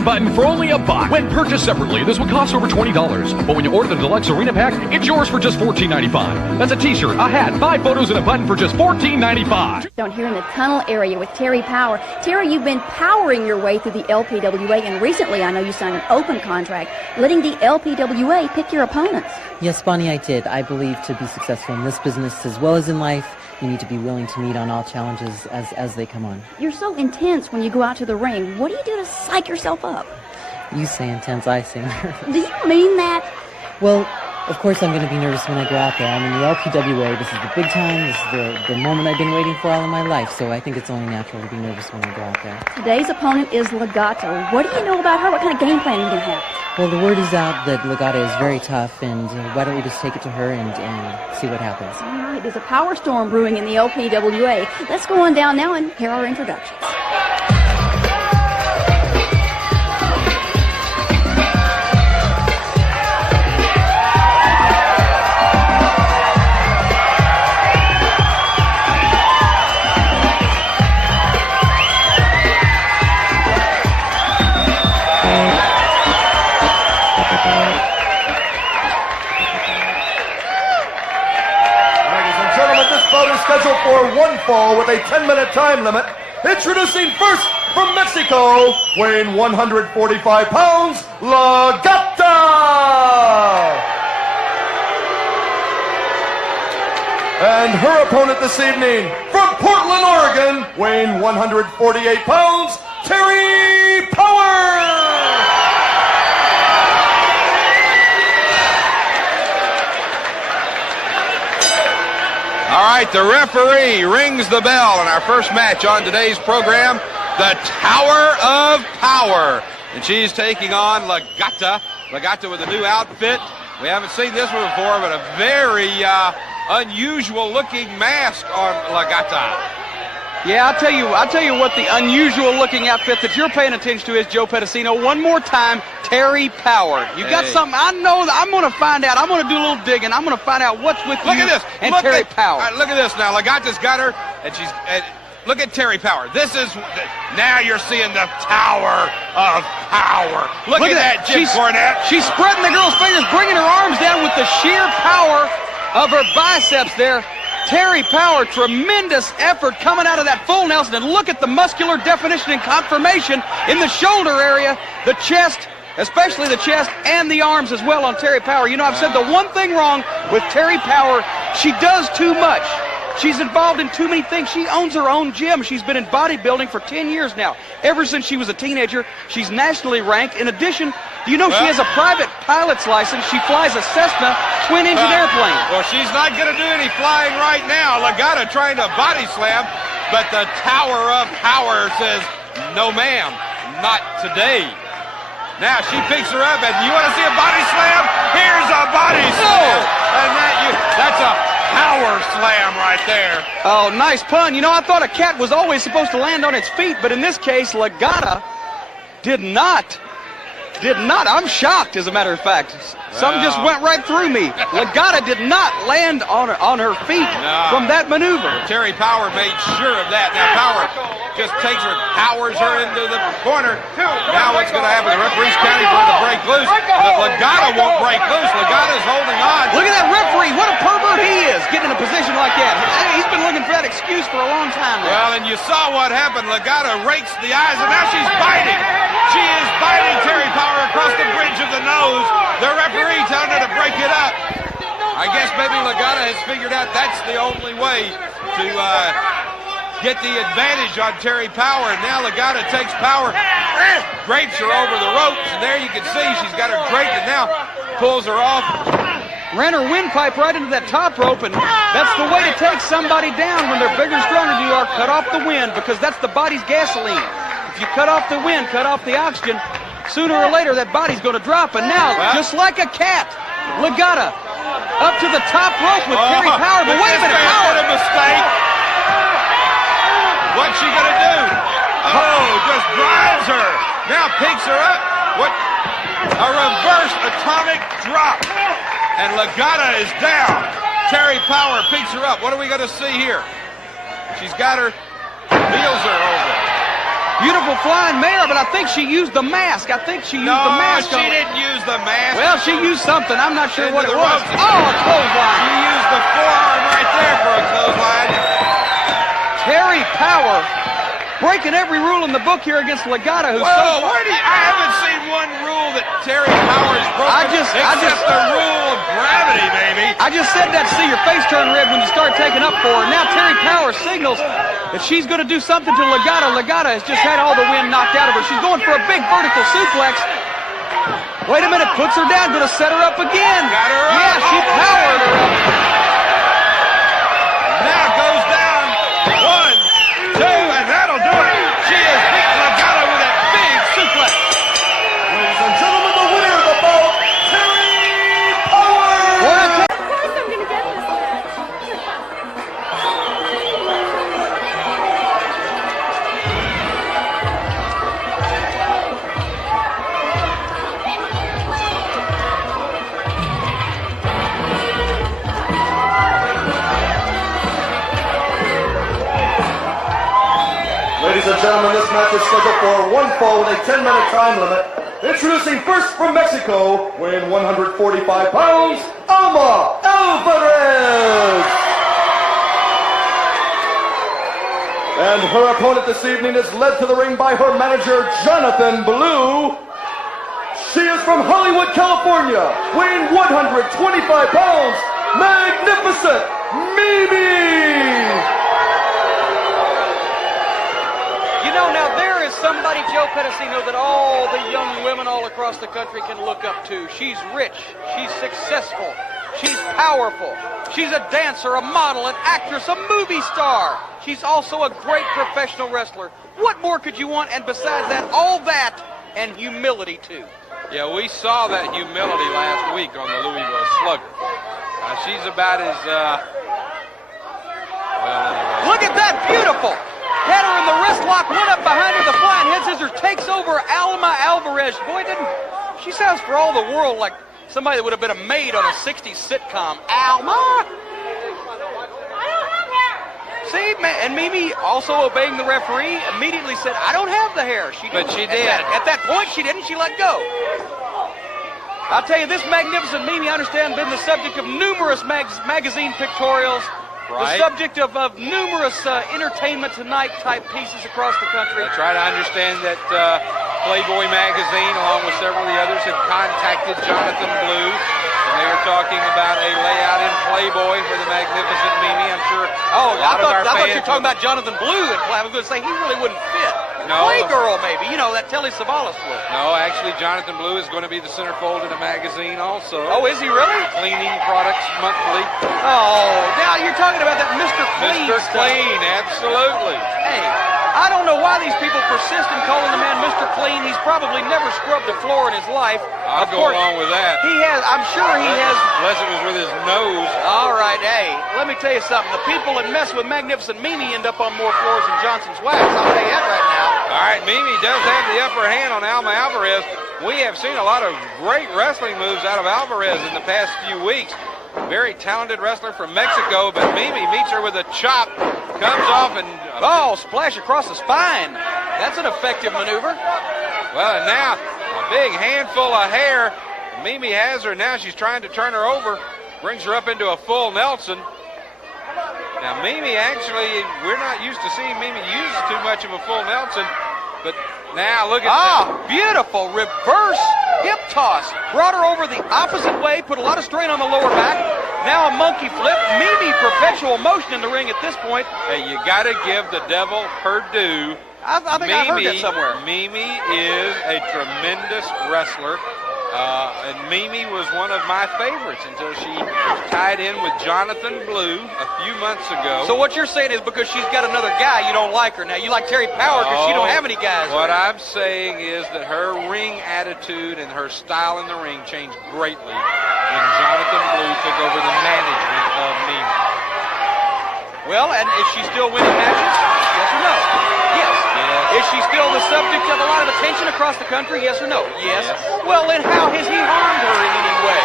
one button for only $1. When purchased separately, this would cost over $20. But when you order the Deluxe Arena Pack, it's yours for just $14.95. That's a t-shirt, a hat, 5 photos, and a button for just $14.95. Down here in the tunnel area with Terry Power. Terry, you've been powering your way through the LPWA, and recently I know you signed an open contract, letting the LPWA pick your opponents. Yes, Bonnie, I did. I believe to be successful in this business as well as in life, you need to be willing to meet on all challenges as they come on. You're so intense when you go out to the ring. What do you do to psych yourself up? You say intense, I say nervous. Do you mean that? Well, of course I'm going to be nervous when I go out there. I'm in the LPWA. This is the big time. This is the moment I've been waiting for all of my life. So I think it's only natural to be nervous when I go out there. Today's opponent is Legato. What do you know about her? What kind of game plan are you going to have? Well, the word is out that Legato is very tough, and why don't we just take it to her and see what happens. All right, there's a power storm brewing in the LPWA. Let's go on down now and hear our introductions. Scheduled for one fall with a 10-minute time limit. Introducing first from Mexico, weighing 145 pounds, Legata! And her opponent this evening, from Portland, Oregon, weighing 148 pounds, Terry Power! All right, the referee rings the bell in our first match on today's program, the Tower of Power. And she's taking on Legata. Legata with a new outfit. We haven't seen this one before, but a very unusual looking mask on Legata. Yeah, I'll tell you what the unusual looking outfit that you're paying attention to is, Joe Pedicino. One more time, Terry Power. You got something I know that I'm going to find out. I'm going to do a little digging. I'm going to find out what's with you and Terry Power. All right, look at this now. Legata's got her, and she's... look at Terry Power. This is... Now you're seeing the Tower of Power. Look at that, Jim Cornette. She's spreading the girl's fingers, bringing her arms down with the sheer power of her biceps there. Terry Power, tremendous effort coming out of that full Nelson, and look at the muscular definition and conformation in the shoulder area, the chest, especially the chest, and the arms as well on Terry Power. You know, I've said the one thing wrong with Terry Power, she does too much. She's involved in too many things. She owns her own gym. She's been in bodybuilding for 10 years now. Ever since she was a teenager, she's nationally ranked. In addition, do you know she has a private pilot's license? She flies a Cessna twin-engine airplane. Well, she's not going to do any flying right now. Legata trying to body slam, but the Tower of Power says, no, ma'am, not today. Now she picks her up, and you want to see a body slam? Here's a body slam. And that's a power slam right there. Oh, nice pun. You know, I thought a cat was always supposed to land on its feet, but in this case, Legata did not. I'm shocked, as a matter of fact. Something just went right through me. Legata did not land on her feet from that maneuver. Terry Power made sure of that. Now Power just takes her, powers her into the corner. Now what's going to happen? The referee's counting for her to break loose, but Legata won't break loose. Legata's holding on. Look at that referee. What a pervert he is, getting in a position like that. He's been looking for that excuse for a long time now. Well, and you saw what happened. Legata rakes the eyes, and now she's biting. She is biting Terry Power across the bridge of the nose. The referee telling her to break it up. I guess maybe Legata has figured out that's the only way to get the advantage on Terry Power. And now Legata takes Power, drapes her over the ropes, and there you can see she's got her draped, and now pulls her off. Ran her windpipe right into that top rope, and that's the way to take somebody down when they're bigger and stronger than you are. Cut off the wind, because that's the body's gasoline. If you cut off the wind, cut off the oxygen, sooner or later that body's going to drop. And now, just like a cat, Legata up to the top rope with Terry Power. But wait a minute, Power! A mistake. What's she going to do? Oh, just drives her. Now picks her up. What? A reverse atomic drop. And Legata is down. Terry Power picks her up. What are we going to see here? She's got her, wheels her over. Beautiful flying mare, but I think she used the mask. I think she used the mask. No, she didn't use the mask. Well, she used something. I'm not sure what it Into the was. ropes. Oh, a clothesline. She used the forearm right there for a clothesline. Terry Power breaking every rule in the book here against Legata, who's Whoa, I haven't seen one rule that Terry Power has broken except the rule of gravity, baby. I just said that to see your face turn red when you start taking up for her. Now Terry Power signals that she's going to do something to Legata. Legata has just had all the wind knocked out of her. She's going for a big vertical suplex. Wait a minute, puts her down, going to set her up again. Got her up. Yeah, she powered her up. Now goes down. 1, 2, and that'll do it. She has beat Legata with that big suplex. Ladies and gentlemen, the winner of the bout, Terry Power! Of course I'm going to get this match. Ladies and gentlemen, this match is scheduled for one fall with a 10-minute time limit. Introducing first from Mexico, weighing 145 pounds, Alma Alvarez! And her opponent this evening is led to the ring by her manager, Jonathan Blue. She is from Hollywood, California, weighing 125 pounds, Magnificent Mimi! You know, now there is somebody, Joe Pedicino, that all the young women all across the country can look up to. She's rich, she's successful, she's powerful, she's a dancer, a model, an actress, a movie star. She's also a great professional wrestler. What more could you want? And besides that, all that and humility too. Yeah, we saw that humility last week on the Louisville Slugger. She's about as, well, anyway. Look at that, beautiful. Had her in the wrist lock, went up behind her, the flying head scissors, takes over Alma Alvarez. Boy, she sounds for all the world like somebody that would have been a maid on a 60s sitcom. Alma! See, and Mimi, also obeying the referee, immediately said, I don't have the hair. She didn't. But she did. At that point, she didn't. She let go. I'll tell you, this magnificent Mimi, I understand, been the subject of numerous magazine pictorials. Right. The subject of numerous Entertainment Tonight type pieces across the country. That's right. I understand that Playboy magazine, along with several of the others, had contacted Jonathan Blue, and they were talking about a layout in Playboy for the magnificent Mimi. I'm sure. Oh, I thought you were fans talking about Jonathan Blue, and I was going to say he really wouldn't fit. No. Playgirl, maybe. You know, that Telly Savalas look. No, actually, Jonathan Blue is going to be the centerfold in a magazine also. Oh, is he really? Cleaning Products Monthly. Oh, now you're talking about that Mr. Clean Mr. stuff. Clean, absolutely. Hey, I don't know why these people persist in calling the man Mr. Clean. He's probably never scrubbed a floor in his life. I'll go along with that. He has, I'm sure he has. Unless it was with his nose. All right, hey, let me tell you something. The people that mess with Magnificent Mimi end up on more floors than Johnson's Wax. I'll tell you that right now. All right, Mimi does have the upper hand on Alma Alvarez. We have seen a lot of great wrestling moves out of Alvarez in the past few weeks. Very talented wrestler from Mexico, but Mimi meets her with a chop, comes off and... Oh, splash across the spine. That's an effective maneuver. Well, and now a big handful of hair. Mimi has her. Now she's trying to turn her over. Brings her up into a full Nelson. Now, Mimi, actually, we're not used to seeing Mimi use too much of a full Nelson, but now look at that. Beautiful reverse hip toss. Brought her over the opposite way, put a lot of strain on the lower back. Now a monkey flip. Mimi, perpetual motion in the ring at this point. Hey, you got to give the devil her due. I think I heard that somewhere. Mimi is a tremendous wrestler. And Mimi was one of my favorites until she tied in with Jonathan Blue a few months ago. So what you're saying is because she's got another guy, you don't like her. Now, you like Terry Power because she don't have any guys. What I'm saying is that her ring attitude and her style in the ring changed greatly when Jonathan Blue took over the management of Mimi. Well, and is she still winning matches? Yes or no? Yes. Is she still the subject of a lot of attention across the country? Yes or no? Yes. Well, then how has he harmed her in any way?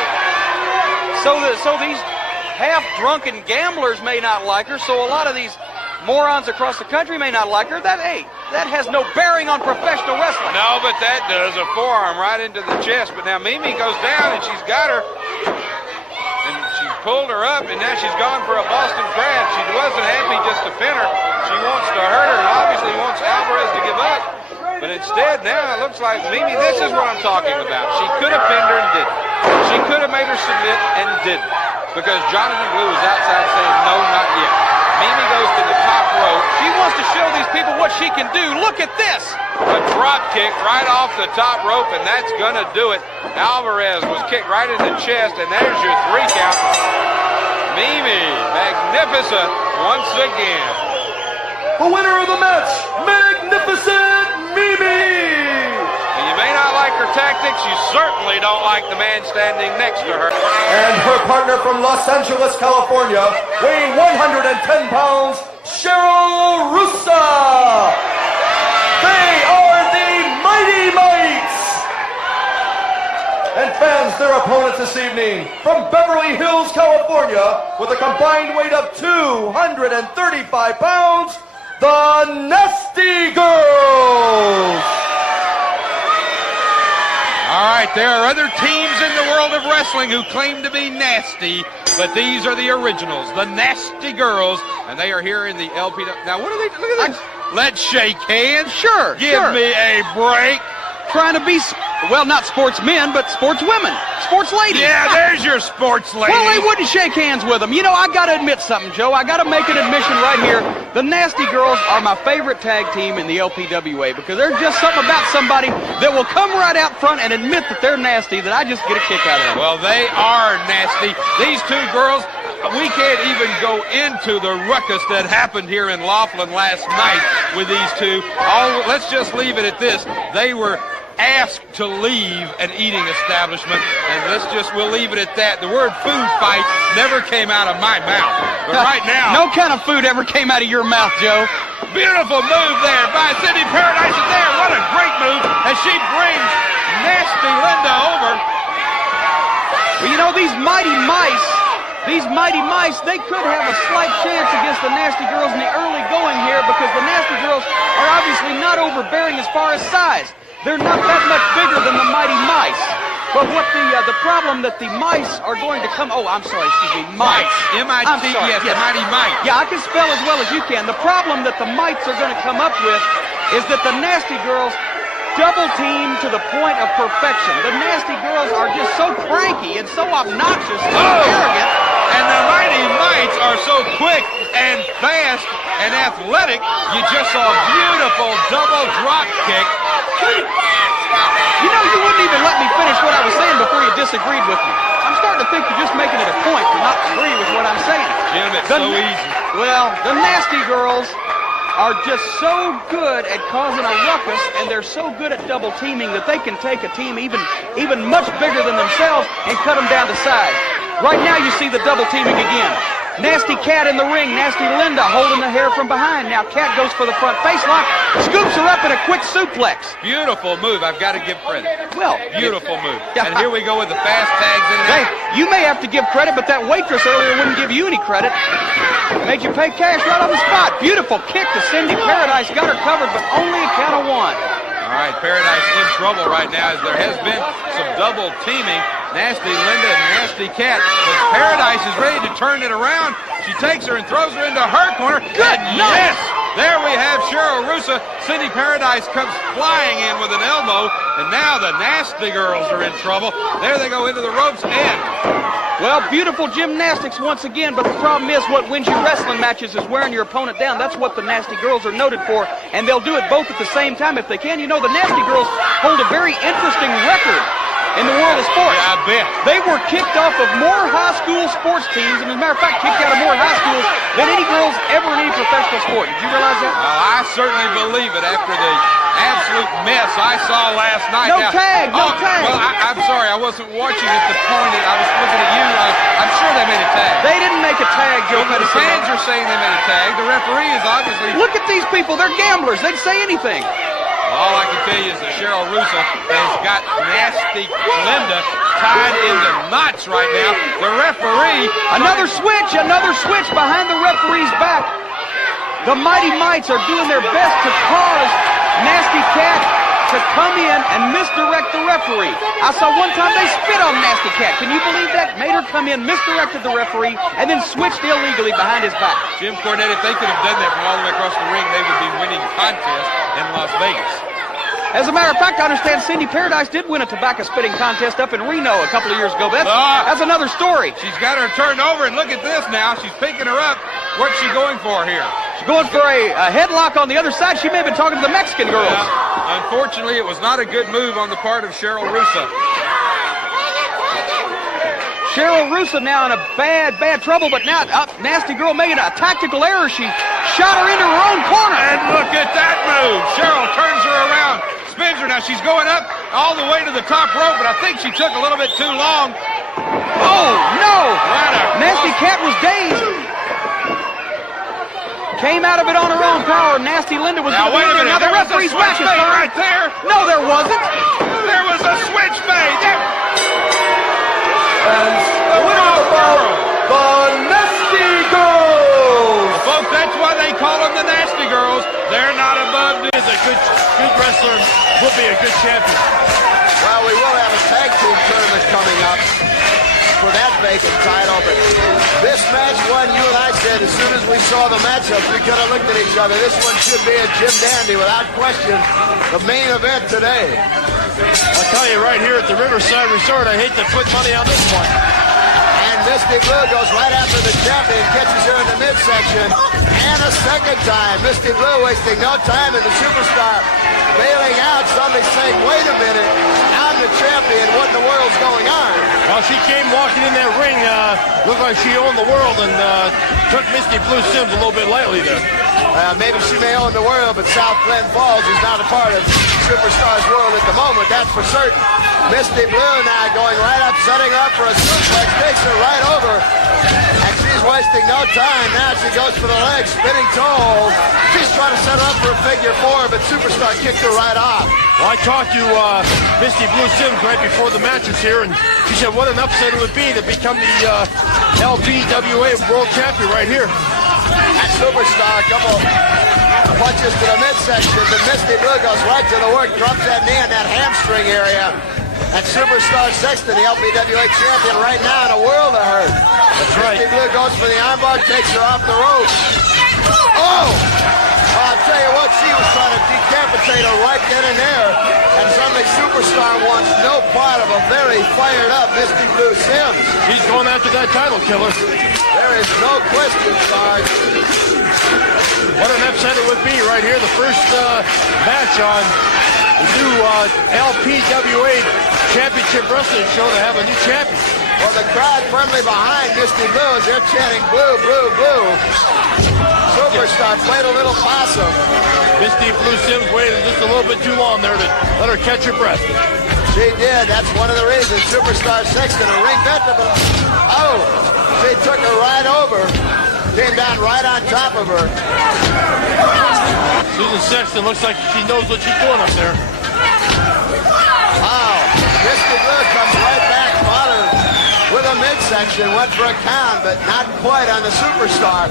So these half-drunken gamblers may not like her, so a lot of these morons across the country may not like her. That's that has no bearing on professional wrestling. No, but that does. A forearm right into the chest. But now Mimi goes down, and she's got her. And she pulled her up, and now she's gone for a Boston Crab. She wasn't happy just to pin her. She wants to hurt her, and obviously wants Alvarez to give up. But instead, now it looks like Mimi, this is what I'm talking about. She could have pinned her and didn't. She could have made her submit and didn't. Because Jonathan Blue was outside saying, no, not yet. Mimi goes to the top rope. She wants to show these people what she can do. Look at this. A drop kick right off the top rope, and that's going to do it. Alvarez was kicked right in the chest, and there's your 3 count. Mimi, magnificent once again. The winner of the match, Magnificent Mimi! You may not like her tactics, you certainly don't like the man standing next to her. And her partner from Los Angeles, California, weighing 110 pounds, Cheryl Russa! They are the Mighty Mites! And fans, their opponents this evening, from Beverly Hills, California, with a combined weight of 235 pounds, the Nasty Girls! All right, there are other teams in the world of wrestling who claim to be nasty, but these are the originals, the Nasty Girls, and they are here in the LPW. Now, what are they? Look at this. Let's shake hands. Sure, Give me a break. Trying to be, well, not sportsmen, but sportswomen, sports ladies. Yeah, there's your sports lady. Well, they wouldn't shake hands with them. You know, I got to admit something, Joe. I got to make an admission right here. The Nasty Girls are my favorite tag team in the LPWA because there's just something about somebody that will come right out front and admit that they're nasty that I just get a kick out of. Well, they are nasty. These 2 girls, we can't even go into the ruckus that happened here in Laughlin last night with these 2. Let's just leave it at this. They were asked to leave an eating establishment, and we'll leave it at that. The word food fight never came out of my mouth, but right now, no kind of food ever came out of your mouth, Joe. Beautiful move there by Cindy Paradise, and there, what a great move as she brings Nasty Linda over. Well, you know, these mighty mice, they could have a slight chance against the Nasty Girls in the early going here because the Nasty Girls are obviously not overbearing as far as size. They're not that much bigger than the Mighty Mice. But what the problem that the mice are going to come, oh, I'm sorry, excuse me, mites. M-I-T, yes, the Mighty Mites. Yeah, I can spell as well as you can. The problem that the mites are going to come up with is that the Nasty Girls double team to the point of perfection. The Nasty Girls are just so cranky and so obnoxious and arrogant. And the Mighty Mites are so quick and fast and athletic. You just saw a beautiful double drop kick. You know, you wouldn't even let me finish what I was saying before you disagreed with me. I'm starting to think you're just making it a point to not agree with what I'm saying. Jim, it's so easy. Well, the Nasty Girls are just so good at causing a ruckus, and they're so good at double teaming that they can take a team even much bigger than themselves and cut them down to size. Right now you see the double teaming again. Nasty Cat in the ring. Nasty Linda holding the hair from behind. Now Cat goes for the front face lock, scoops her up in a quick suplex. Beautiful move. I've got to give credit. Well, beautiful move. Yeah, and here we go with the fast tags in and hey, out. you may have to give credit, but that waitress earlier wouldn't give you any credit. Made you pay cash right on the spot. Beautiful kick to Cindy Paradise. Got her covered, but only a count of 1. All right, Paradise in trouble right now as there has been some double teaming. Nasty Linda and Nasty Cat. As Paradise is ready to turn it around, she takes her and throws her into her corner. Good night. Yes! There we have Cheryl Russa. Cindy Paradise comes flying in with an elbow, and now the Nasty Girls are in trouble. There they go into the ropes, and well, beautiful gymnastics once again, but the problem is what wins you wrestling matches is wearing your opponent down. That's what the Nasty Girls are noted for, and they'll do it both at the same time if they can. You know, the Nasty Girls hold a very interesting record in the world of sports. Yeah, I bet. They were kicked off of more high school sports teams, and as a matter of fact, kicked out of more high schools than any girls ever in any professional sport. Did you realize that? Well, I certainly believe it after the absolute mess I saw last night. No tag. Well, I'm sorry, I wasn't watching at the point. I was looking at you. I'm sure they made a tag. They didn't make a tag, Joe. Well, the fans are saying they made a tag. The referee is obviously... Look at these people. They're gamblers. They'd say anything. All I can tell you is that Cheryl Russa has got Nasty Linda tied into knots right now. The referee... Another switch behind the referee's back. The Mighty Mites are doing their best to cause Nasty Cat to come in and misdirect the referee. I saw one time they spit on Nasty Cat. Can you believe that? Made her come in, misdirected the referee, and then switched illegally behind his back. Jim Cornette, if they could have done that from all the way across the ring, they would be winning contest in Las Vegas. As a matter of fact, I understand Cindy Paradise did win a tobacco spitting contest up in Reno a couple of years ago. That's another story. She's got her turned over, and look at this now. She's picking her up. What's she going for here? She's going for a headlock on the other side. She may have been talking to the Mexican girls. Unfortunately, it was not a good move on the part of Cheryl Russo. Cheryl Russo now in a bad trouble, but now Nasty Girl making a tactical error. She shot her into her own corner. And look at that move. Cheryl turns her around, spins her. Now she's going up all the way to the top rope, but I think she took a little bit too long. Oh, no! Nasty Cat was dazed. Came out of it on her own power. Nasty Linda was now, wait a minute. Now the referee's back is right there. No, there wasn't. There was a switch made. And the winner of the bout, the Nasty Girls. Folks, that's why they call them the Nasty Girls. They're not above this. A good wrestler will be a good champion. Well, we will have a tag team tournament coming up for that vacant title, but this match one, you and I said as soon as we saw the matchups, we kind of looked at each other. This one should be a Jim Dandy without question, the main event today. I'll tell you right here at the Riverside Resort, I hate to put money on this one. And Misty Blue goes right after the champion, catches her in the midsection, and a second time. Misty Blue wasting no time, and the Superstar bailing out. Somebody's saying, wait a minute, I'm the champion, what in the world's going on? Well, she came walking in that ring, looked like she owned the world, and took Misty Blue Sims a little bit lightly there. Maybe she may own the world, but South Glen Falls is not a part of Superstar's world at the moment, that's for certain. Misty Blue now going right up, setting her up for a suplex, takes her right over, and she's wasting no time. Now she goes for the leg, spinning toe hold. She's trying to set her up for a figure four, but Superstar kicked her right off. Well, I talked to Misty Blue Sims right before the matches here, and she said what an upset it would be to become the LPWA World Champion right here. And Superstar, a couple punches to the midsection, but Misty Blue goes right to the work, drops that knee in that hamstring area. And Superstar Sexton, the LPWA champion, right now in a world of hurt. That's right. Misty Blue goes for the armbar, takes her off the rope. Oh! I'll tell you what, she was trying to decapitate her right then and there. And suddenly Superstar wants no part of a very fired up Misty Blue Sims. He's going after that title killer. There is no question, Sarge. What an upset it would be right here. The first match on the new LPWA Championship Wrestling show to have a new champion. Well, the crowd firmly behind Misty Blue as they're chanting blue, blue, blue. Superstar played a little possum. Misty Blue Sims waited just a little bit too long there to let her catch her breath. She did. That's one of the reasons. Superstar Sexton, a ring veteran. Oh, she took her right over. Came down right on top of her. Susan Sexton looks like she knows what she's doing up there. Wow. Misty Blue comes right back, fought her with a midsection, went for a count, but not quite on the Superstar.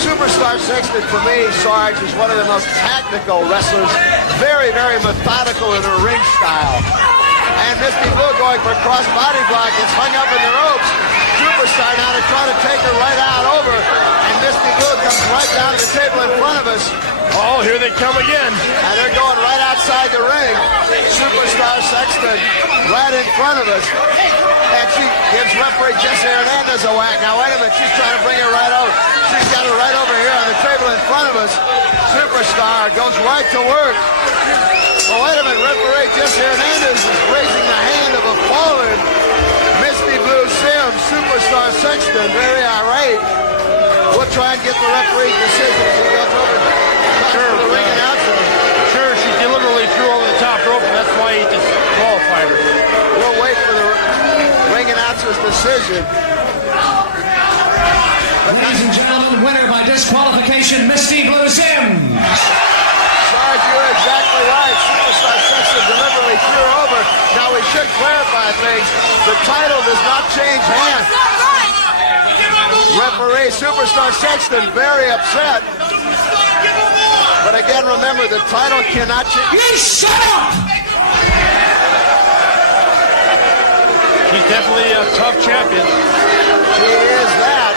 Superstar Sexton, for me, Sarge, is one of the most tactical wrestlers. Very, very methodical in her ring style. And Misty Blue going for a cross-body block, gets hung up in the ropes. Superstar now to try to take her right out over. And Misty Blue comes right down to the table in front of us. Oh, here they come again. And they're going right outside the ring. Superstar Sexton right in front of us. And she gives referee Jesse Hernandez a whack. Now, wait a minute. She's trying to bring her right over. She's got her right over here on the table in front of us. Superstar goes right to work. Oh, wait a minute. Referee Jesse Hernandez is raising the hand of a fallen Misty Blue Sims. Superstar Sexton, very irate. We'll try and get the referee's decision as he goes over to the ring announcer. Sure, she deliberately threw over the top rope, and that's why he disqualified her. We'll wait for the ring announcer's decision. Ladies and gentlemen, winner by disqualification, Misty Blue Sims. Sarge, you're exactly right. Superstar Sexton deliberately threw her over. Now we should clarify things. The title does not change hands. Referee Superstar Sexton very upset. But again, remember, the title cannot change. You shut up! She's definitely a tough champion. She is that.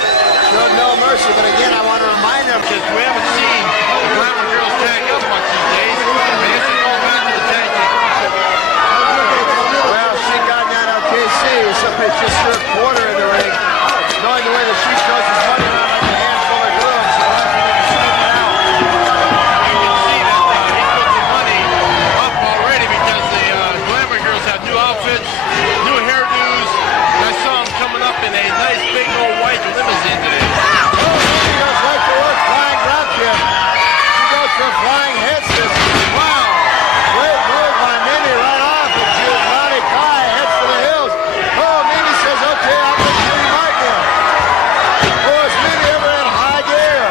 Showed no mercy. But again, I want to remind them. Because we haven't seen the Glamour girls tag up much these days. They used to go back to the tag team. Well, she got down LKC. Somebody just threw a quarter in the ring. Knowing the way that she throws his money around like a handful of girls. So that's what he's shooting out. You can see that he's put some money up already because the Glamour girls have new outfits, new hairdos. I saw them coming up in a nice big old white limousine today. She goes right to work, flying drop kick. She goes for a flying head scissors. Wow. Great move by Mimi right off. And Giovanni Kai heads for the hills. Oh, Mimi says, okay, I'll put Judy Martin in. Oh, is Mimi ever in high gear?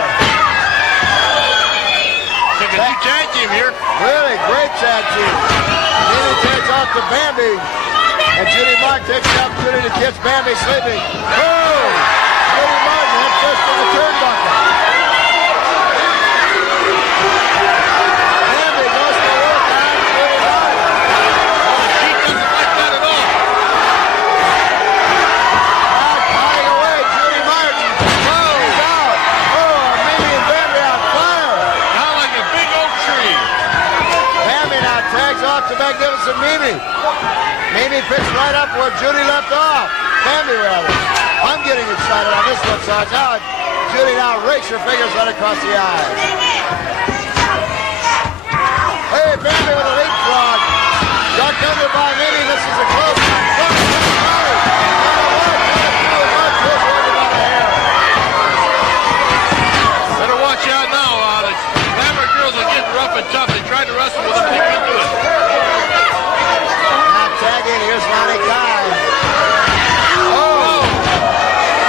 Took a new tag team here. Really great tag team. Mimi takes off to Bambi. And Judy Martin takes the opportunity to catch Bambi sleeping. Oh! Judy Martin head first in the turnbuckle. Bambi goes to work on Judy Martin. She doesn't like that at all. Now cutting away, Judy Martin. She's out. Oh, Mimi and Bambi on fire. Down like a big oak tree. Bambi now tags off to Magnificent Mimi. Mimi picks right up where Judy left off. Bambi, rather. I'm getting excited on this one, so now Judy now rakes her fingers right across the eyes. Hey, Bambi with a leapfrog. Ducked under by Mimi. This is a close one. Better watch out now. The Glamour girls are getting rough and tough. They tried to wrestle with them. They couldn't do it. Tag in, here's Lonnie Kai. Oh!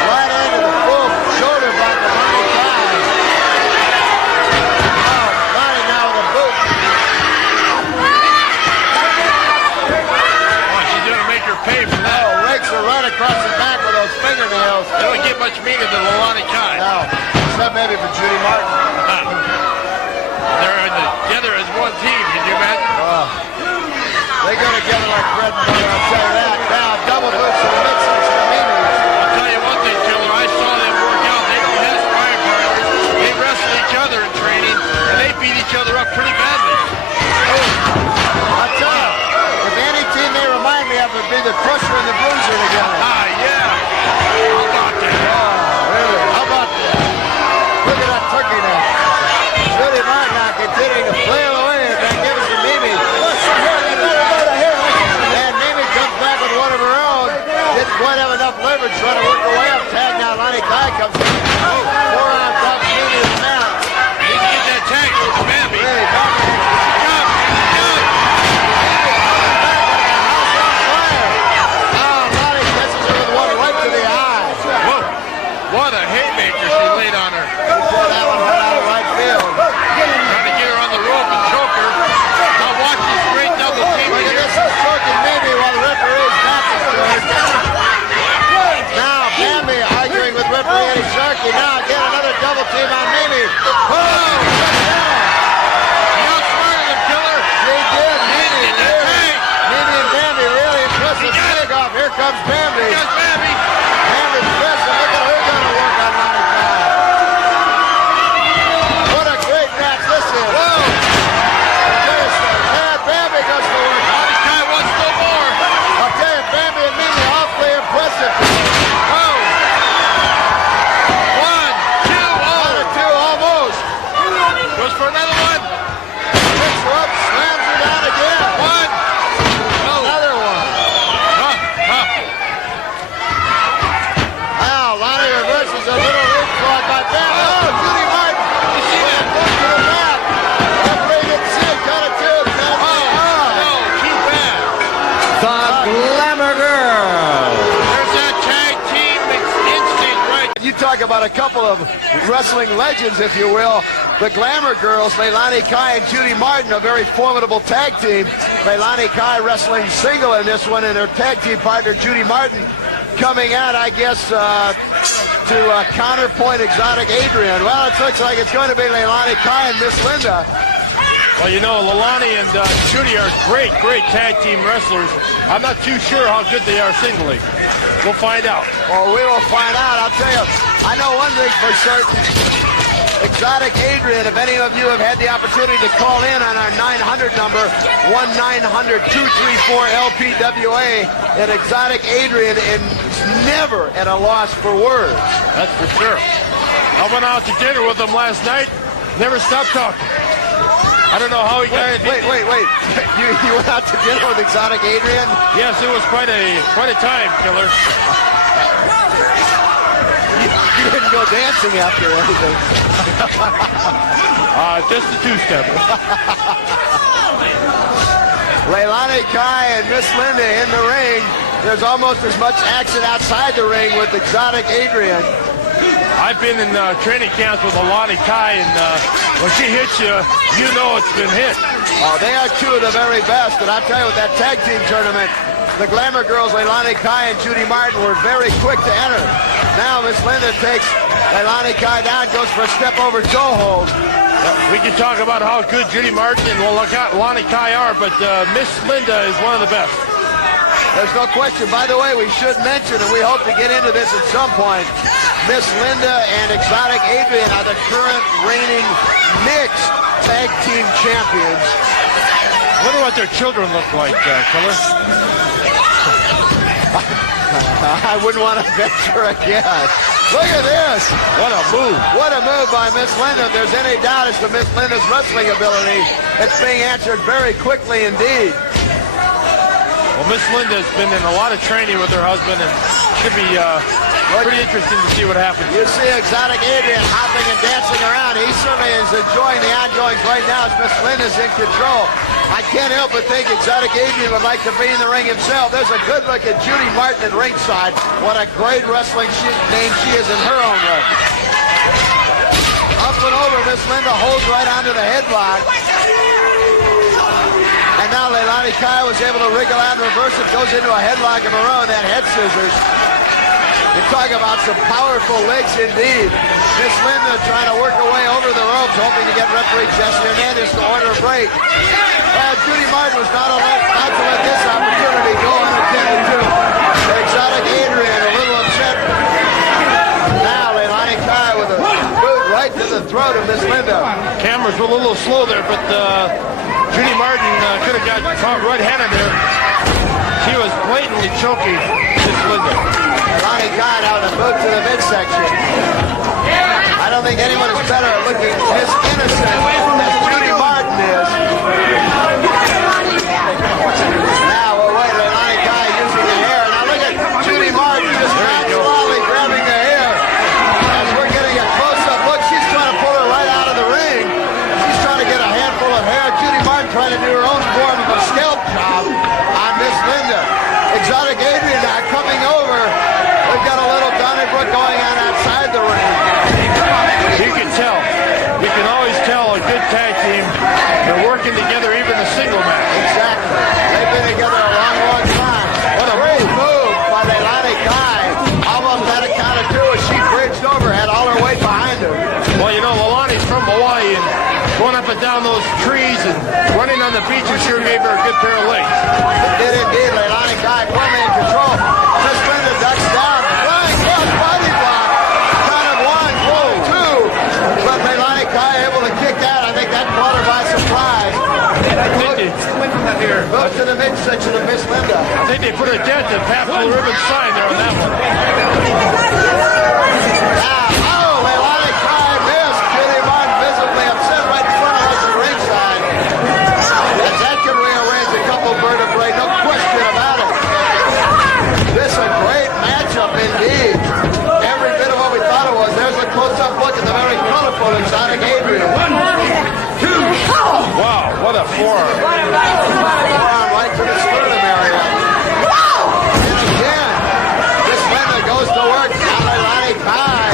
Right into the full shoulder block of Lonnie Kai. Oh, Lonnie now with a boot. Oh, she's going to make her pay for that. Oh, rakes her right across the back with those fingernails. They don't get much meaner than Lonnie Kai. No, except maybe for Judy Martin. They're together as one team. Can you imagine? They go together like bread and butter, I'll tell you that. Now, double boots to the midsection of Mimi. I'll tell you one thing, Killer. I saw them work out. They don't have sparring partners. They wrestle each other in training, and they beat each other up pretty badly. I'll tell you, if any team they remind me of would be the Crusher and the Bruiser together. Ah, yeah. How about that? Oh, really? How about that? Look at that turkey neck. Judy Martin now continuing to flail away at Magnificent Mimi. And Mimi comes back with one of her own. Didn't quite have enough leverage trying to work her way up. Tag now, Lonnie Kai comes in. Oh, forearm drops Mimi to the mat. Need to get that tag with the Bambi. Really, Bambi. What a haymaker she laid on her. That one right out of right field. Trying to get her on the rope and choke her. Now watch this great double team Look at here. this, he's choking Mimi while the referee's back is turned. Now Bambi arguing with referee Eddie Sharkey. Now again another double team on Mimi. Oh! She outsmarted him, Killer. She did. Mimi Did that tag. and Bambi really impressive takeoff. Here comes Bambi. Here's Bambi. Bambi's pressing. Look at her going to work on Lonnie Kai. What a great match this is. Whoa! And Bambi goes to work. Lonnie Kai wants no more. I'll tell you, Bambi and Mimi awfully impressive. Oh. 1, 2, One or two almost. goes for another one. Picks her up, slams her down again. One. No. Another one. Now, Lonnie reverses a little leapfrog by Bambi. Oh, Judy Martin. You see that? Look to the mat. Referee didn't see it. Count it two. Count it two. No, too bad. The Glamour Girls. There's that tag team instinct right. You talk about a couple of wrestling legends, if you will. The Glamour Girls, Leilani Kai and Judy Martin, a very formidable tag team. Leilani Kai wrestling single in this one, and her tag team partner, Judy Martin, coming out, I guess, to counterpoint Exotic Adrian. Well, it looks like it's going to be Leilani Kai and Miss Linda. Well, you know, Leilani and Judy are great tag team wrestlers. I'm not too sure how good they are singly. We'll find out. Well, we will find out. I'll tell you, I know one thing for certain. Exotic Adrian, if any of you have had the opportunity to call in on our 900 number, 1-900-234-LPWA, and Exotic Adrian is never at a loss for words. That's for sure. I went out to dinner with him last night, never stopped talking. I don't know how he got it. Wait. You went out to dinner with Exotic Adrian? Yes, it was quite a time, Killer. You didn't go dancing after anything. Just a two-step. Leilani Kai and Miss Linda in the ring. There's almost as much action outside the ring with Exotic Adrian. I've been in training camps with Leilani Kai, and when she hits you, you know it's been hit. Oh, they are two of the very best. And I'll tell you, with that tag team tournament, the Glamour Girls, Leilani Kai and Judy Martin, were very quick to enter. Now Miss Linda takes Leilani Kai down, goes for a step over toe hold. We can talk about how good Judy Martin and Leilani Kai are, but Miss Linda is one of the best. There's no question. By the way, we should mention, and we hope to get into this at some point, Miss Linda and Exotic Adrian are the current reigning mixed tag team champions. I wonder what their children look like, Killer. I wouldn't want to venture a guess. Look at this. What a move. What a move by Miss Linda. If there's any doubt as to Miss Linda's wrestling ability, it's being answered very quickly indeed. Well, Miss Linda's been in a lot of training with her husband, and should be pretty interesting to see what happens. You see Exotic Adrian hopping and dancing around. He certainly is enjoying the ongoings right now as Miss Linda's in control. I can't help but think Exotic Adrian would like to be in the ring himself. There's a good look at Judy Martin at ringside. What a great wrestling name she is in her own right. Up and over, Miss Linda holds right onto the headlock. And now Leilani Kai was able to wriggle out and reverse it, goes into a headlock of her own, that head scissors. You talk about some powerful legs indeed. Miss Linda trying to work her way over the ropes, hoping to get referee Jesse Hernandez to order a break. Judy Martin was not to let this opportunity go unattended to. Exotic Adrian a little upset. Now Leilani Kai with a boot right to the throat of Miss Linda. Cameras were a little slow there, but Judy Martin could have got caught red-handed there. She was blatantly choking Miss Linda. Leilani Kai now with a boot to the midsection. I don't think anyone is better at looking as innocent as Judy Martin is. Now, wait, Leilani Kai using the hair. Now look at Judy Martin just nonchalantly grabbing the hair. As we're getting a close-up look, she's trying to pull her right out of the ring. She's trying to get a handful of hair. Judy Martin trying to do her own form of a scalp job on Miss Linda. Exotic Adrian now coming over. We've got a little Donnybrook going on outside the ring. You can tell. You can always tell a good tag team. They're working together even a single match. Exactly. They've been together a long, long time. What a great move by Leilani Kai. Almost had a count of two as she bridged over, had all her weight behind her. Well, you know, Leilani's from Hawaii, and going up and down those trees and running on the beaches sure gave her a good pair of legs. It did indeed. Leilani Kai firmly in control. Miss Linda ducks down. Flying cross body block. Count of one, two. But Leilani Kai able to kick out. I think that caught her by surprise. Look to the midsection of Miss Linda. I think they put a dent in Pat Blue Ribbon sign there on that one. Leilani Kai missed. Judy Martin visibly upset right in front of us at ringside. As that can rearrange a couple vertebrae, no question about it. This is a great matchup indeed. Every bit of what we thought it was. There's a close-up look at the very colorful Exotic Adrian. 1, 2. Wow, what a forearm. Forearm right to the sternum area. And again, Miss Linda goes to work. Now Leilani Kai.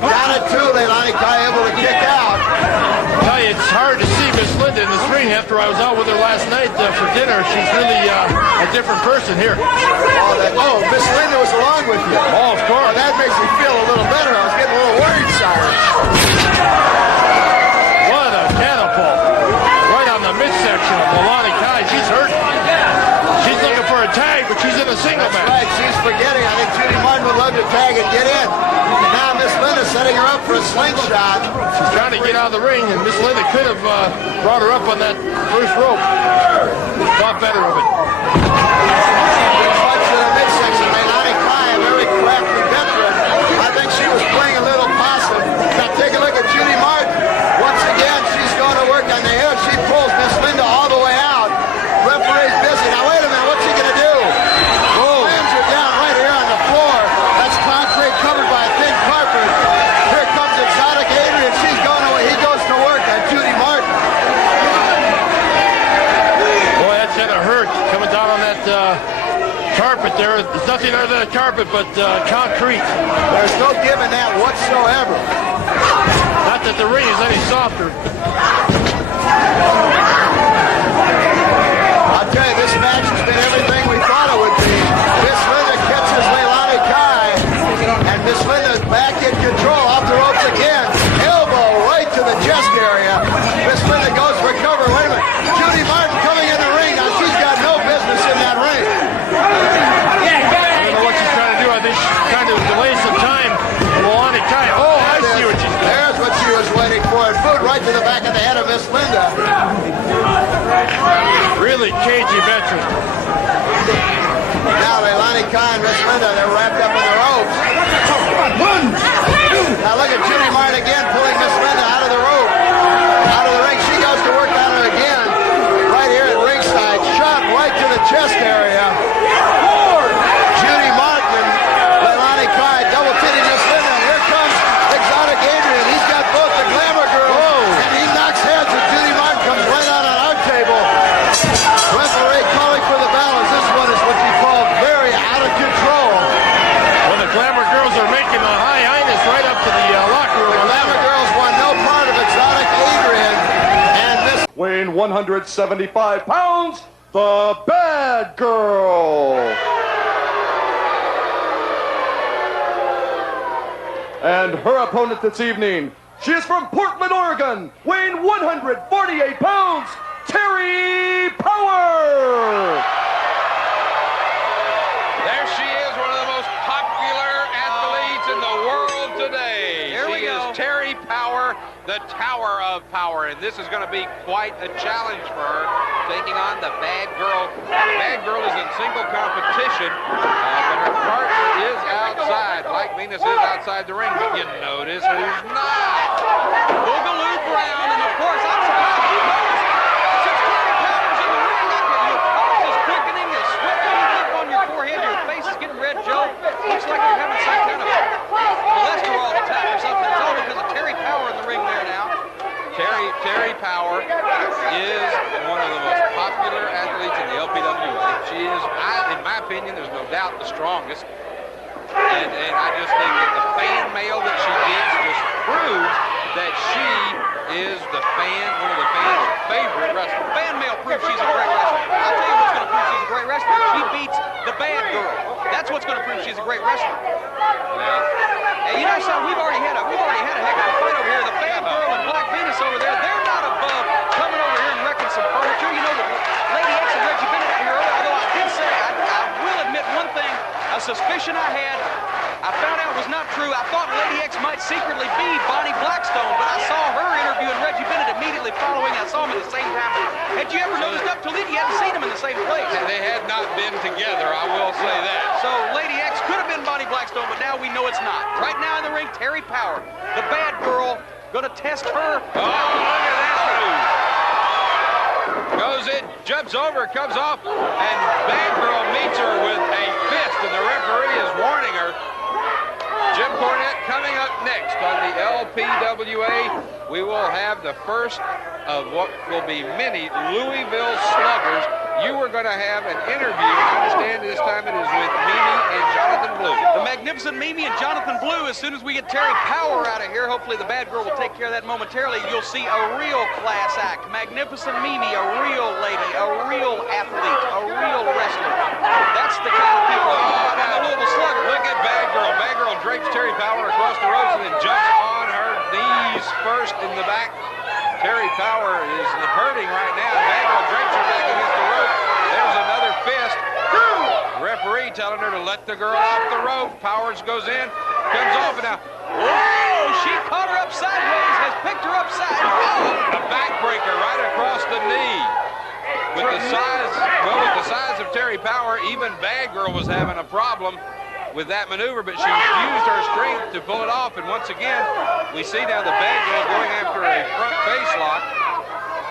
Down at 2, Leilani Kai able to kick out. I tell you, it's hard to see Miss Linda in this ring after I was out with her last night for dinner. She's really a a different person here. Oh, Miss Linda was along with you. Oh, of course. Well, that makes me feel a little better. I was getting a little worried, Cyrus. What a catapult. Right on the midsection of Lelani Kai. She's hurt. She's looking for a tag, but she's in a single That's match. right. She's forgetting. I think Judy Martin would love to tag and get in. And now Miss Linda setting her up for a slingshot. She's trying to get out of the ring, and Miss Linda could have brought her up on that first rope. Thought better of it. Punch to the midsection. Leilani Kai, a very crafty veteran. I think she was playing a little possum. Now take a look at Judy Martin. Once again, she's going to work on the hip. She pulls Miss Linda all the way out. Referee's busy. Now wait a minute. What's he going to do? Slams her down right here on the floor. That's concrete covered by a thin carpet. Here comes Exotic Adrian. She's going away. He goes to work on Judy Martin. Boy, that's gonna hurt coming down on that carpet there. There's nothing other than a carpet but concrete. There's no giving that whatsoever. Not that the ring is any softer. I'll tell you, this match has been everything we thought it would be. Miss Linda catches Leilani Kai, and Miss Linda's back in control. Off the ropes again. Elbow right to the chest area. Miss Linda goes for cover. Wait a minute. Judy Martin coming in the ring. Now she's got no business in that ring. I don't know what she's trying to do. I think she's trying to delay some time. Lelani Kai. Oh, I see what she's doing. There's what she was waiting for. And boot right to the back of the head of Miss Linda. Really cagey veteran. Now Leilani Kai and Miss Linda, they're wrapped up in the ropes. Now look at Judy Martin again pulling Miss Linda out of the rope. Out of the ring. She goes to work on her again. Right here at ringside. Shot right to the chest area. Judy Martin and Leilani Kai double titting Miss Linda. And here comes Exotic Adrian. He's got both the Glamour Girl and he knocks heads and Judy Martin comes right out on our table. Referee calling for the balance. This one is what you call very out of control. Well, the Glamour Girls are making a high highness right up to the locker room. The Glamour Girls want no part of Exotic Adrian. And this Weighing 175 pounds, the Bad Girl. And her opponent this evening, she is from Portland, Oregon, weighing 148 pounds, Terry Power. There she is, one of the most popular athletes in the world today. Here we She go. is Terry Power, the Tower of Power, and this is going to be quite a challenge for her, taking on the Bad Girl. The Bad Girl is in single competition, but her partner is outside. Like Venus is outside the ring, but you notice who's not. Boogaloo Brown, and of course, I'm surprised you noticed. Since Terry Power's in the ring, look at your pulse is quickening, your sweat coming up on your forehead, your face is getting red, Joe. Looks like you're having some kind of cholesterol attack or something. It's all because of Terry Power in the ring there now. Terry Power is one of the most popular athletes in the LPWA. She is, in my opinion, there's no doubt the strongest. And I just think that the fan mail that she gets just proves that she is one of the fans' favorite wrestlers. Fan mail proves she's a great wrestler. I'll tell you what's going to prove she's a great wrestler. She beats the Bad Girl. That's what's going to prove she's a great wrestler. Well, Hey, you know, son, we've already had a heck of a fight over here. The Bad Girl and Black Venus over there, they're not above coming over here and wrecking some furniture. You know, the Lady X and Reggie Bennett were here earlier, although I did say, I will admit one thing, a suspicion I had, I found out was not true. I thought Lady X might secretly be Bonnie Blackstone, but I saw her interviewing Reggie Bennett immediately following. I saw them at the same time. Had you ever noticed up till then you hadn't seen them in the same place? they had not been together, I will say that. So Lady X could have been Bonnie Blackstone, but now we know it's not. Right now in the ring, Terry Power, the Bad Girl, gonna test her. Oh, look at that move. Goes in, jumps over, comes off, and Bad Girl meets her with a fist, and the referee is warning her. Jim Cornette coming up next on the LPWA. We will have the first of what will be many Louisville Sluggers. You were going to have an interview, and I understand this time it is with Mimi and Jonathan Blue. The magnificent Magnificent Mimi and Jonathan Blue. As soon as we get Terry Power out of here, hopefully the bad girl will take care of that momentarily. You'll see a real class act. Magnificent Mimi, a real lady, a real athlete, a real wrestler. That's the kind of people. Oh, now Louisville Slugger. Look at Bad Girl. Bad Girl drapes Terry Power across the ropes and then jumps on her knees first in the back. Terry Power is hurting right now. Bad Girl drapes her back against the rope. There's another fist. Referee telling her to let the girl off the rope. Powers goes in, comes off, and now, whoa, she caught her up sideways, has picked her up sideways. A backbreaker right across the knee. With the size of Terry Power, even Bad Girl was having a problem with that maneuver, but she used her strength to pull it off. And once again, we see now the Bad Girl going after a front face lock.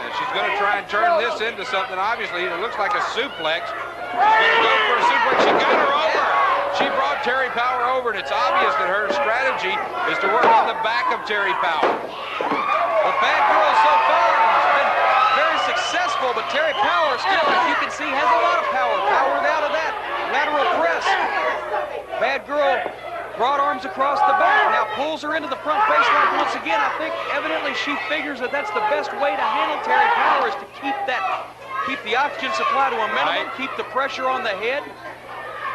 And she's going to try and turn this into something. Obviously, it looks like a suplex. She's going to go for a suplex. She got her over. She brought Terry Power over, and it's obvious that her strategy is to work on the back of Terry Power. The Bad Girl so far has been very successful, but Terry Power still, as you can see, has a lot of power. Powered out of that lateral press. Bad Girl broad arms across the back. Now pulls her into the front face lock once again. I think evidently she figures that that's the best way to handle Terry Power is to keep the oxygen supply to a minimum, keep the pressure on the head,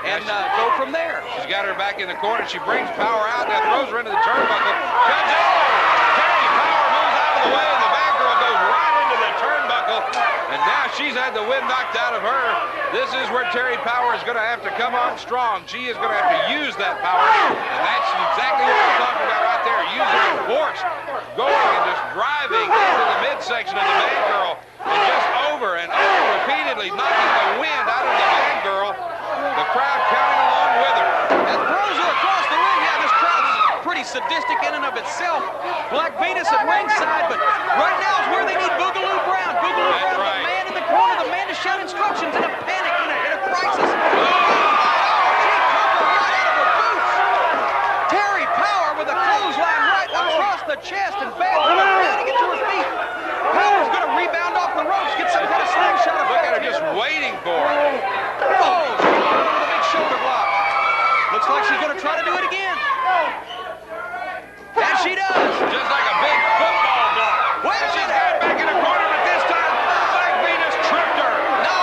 and go from there. She's got her back in the corner. She brings Power out, now throws her into the turnbuckle. Comes over. Terry Power moves out of the way, and the Bad Girl goes right into the turnbuckle. And now she's had the wind knocked out of her. This is where Terry Power is going to have to come on strong. She is going to have to use that power. And that's exactly what we're talking about right there. Using the force, going and just driving into the midsection of the Bad Girl. And just over and over repeatedly knocking the wind out of the Bad Girl. The crowd counting along with her. And throws her across the ring. Yeah, this crowd's pretty sadistic in and of itself. Black Venus at ringside, but right now is where they need Boogaloo Brown. Boogaloo Brown, right. The man in the corner, the man to shout instructions in a panic, in a crisis. Oh, she covered right out of her boots. Terry Power with a clothesline right across the chest, and Bad Girl trying to get to her feet. Power's going to rebound off the ropes, get some kind of slingshot. Look at her just waiting for her. Oh, she's going with a big shoulder block. Looks like she's going to try to do it again. And she does. Just like a big football block. Wait a She's minute. got back in the corner, but this time, Black Venus tripped her. No,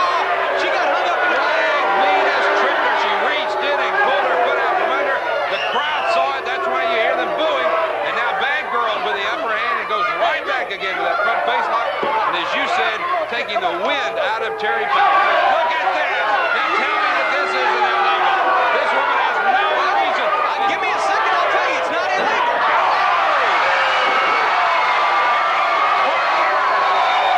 she got hung up in the Black Venus tripped her. She reached in and pulled her foot out from under. The crowd saw it. That's why you hear them booing. And now Bad Girl with the upper hand and goes right back again to that front face lock. And as you said, taking the wind out of Terry Power. Look at this. Now tell me that this isn't illegal. This woman has no reason. Give me a second, I'll tell you, it's not illegal.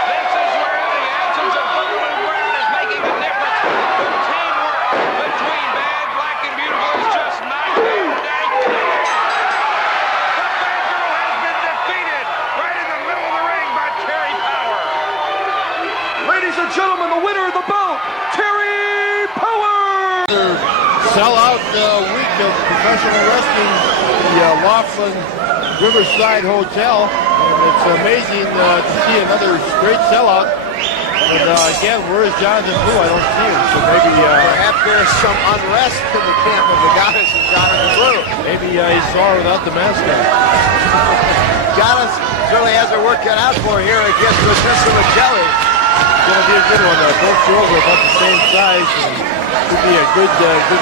This is where the absence of Boogaloo Brown is making a difference. The teamwork between Bad, Black, and Beautiful is just night and day. The Bad Girl has been defeated right in the middle of the ring by Terry Power. Ladies and gentlemen, the winner of the bout, Terry Power! Sellout week of professional wrestling, the Laughlin Riverside Hotel, and it's amazing to see another great sellout. But again, where is Jonathan Blue? I don't see him, so maybe Perhaps there's some unrest in the camp of the Goddess and Jonathan Blue. maybe he saw her without the mask on. Goddess certainly has her work cut out for her here against Medusa Michelli. It's going to be a good one. Both girls are about the same size, and could be a good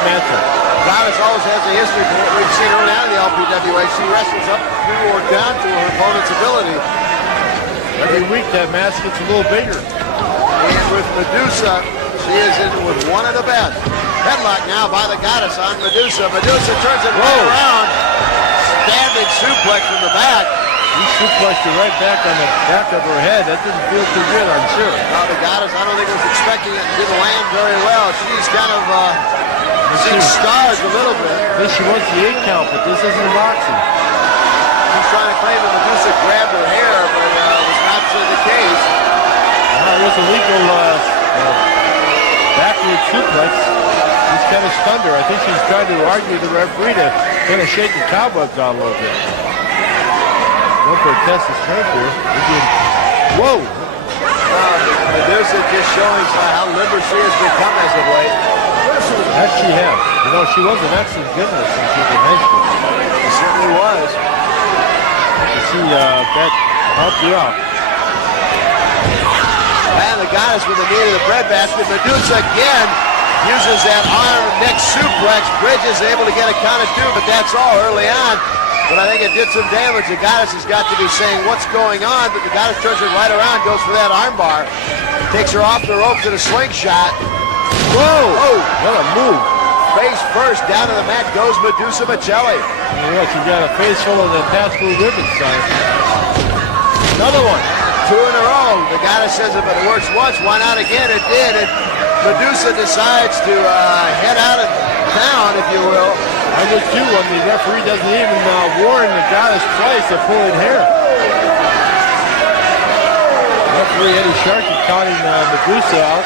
matchup. Goddess always has a history from what we've seen early on in the LPWA. She wrestles up through or down to her opponent's ability. Every week that mask gets a little bigger. And with Medusa, she is in with one of the best. Headlock now by the Goddess on Medusa. Medusa turns it right around. Standing suplex from the back. He suplexed her right back on the back of her head. That didn't feel too good, I'm sure. Now the Goddess, I don't think was expecting it. Didn't land very well. She's kind of seeing stars a little bit. I think she wants the 8 count, but this isn't boxing. She's trying to claim that Medusa grabbed her hair, but it was not the case. It was a legal backward suplex. Just kind of stunned her. I think she's trying to argue with the referee to kind of shake the cobwebs out a little bit. Going for a test of strength here. Whoa! Medusa just showing how limber she has become as of late. That she has. You know, she was an excellent gymnast since she was in high school. She certainly was. You see, that helped you out. And the Goddess with the knee to the breadbasket. Medusa again uses that arm neck suplex. Bridges able to get a count of 2, but that's all early on. But I think it did some damage. The Goddess has got to be saying what's going on, but the Goddess turns it right around, goes for that arm bar. Takes her off the ropes in a slingshot. Whoa! Oh, what a move. Face first, down to the mat goes Medusa Michelli. Look, you got a face full of the tattoo ribbon sign. Another one. 2 in a row. The Goddess says if it works once, why not again? It did. And Medusa decides to head out of town, if you will. I would too when the referee doesn't even warn the Goddess twice of pulling hair. Referee Eddie Sharkey counting Medusa out.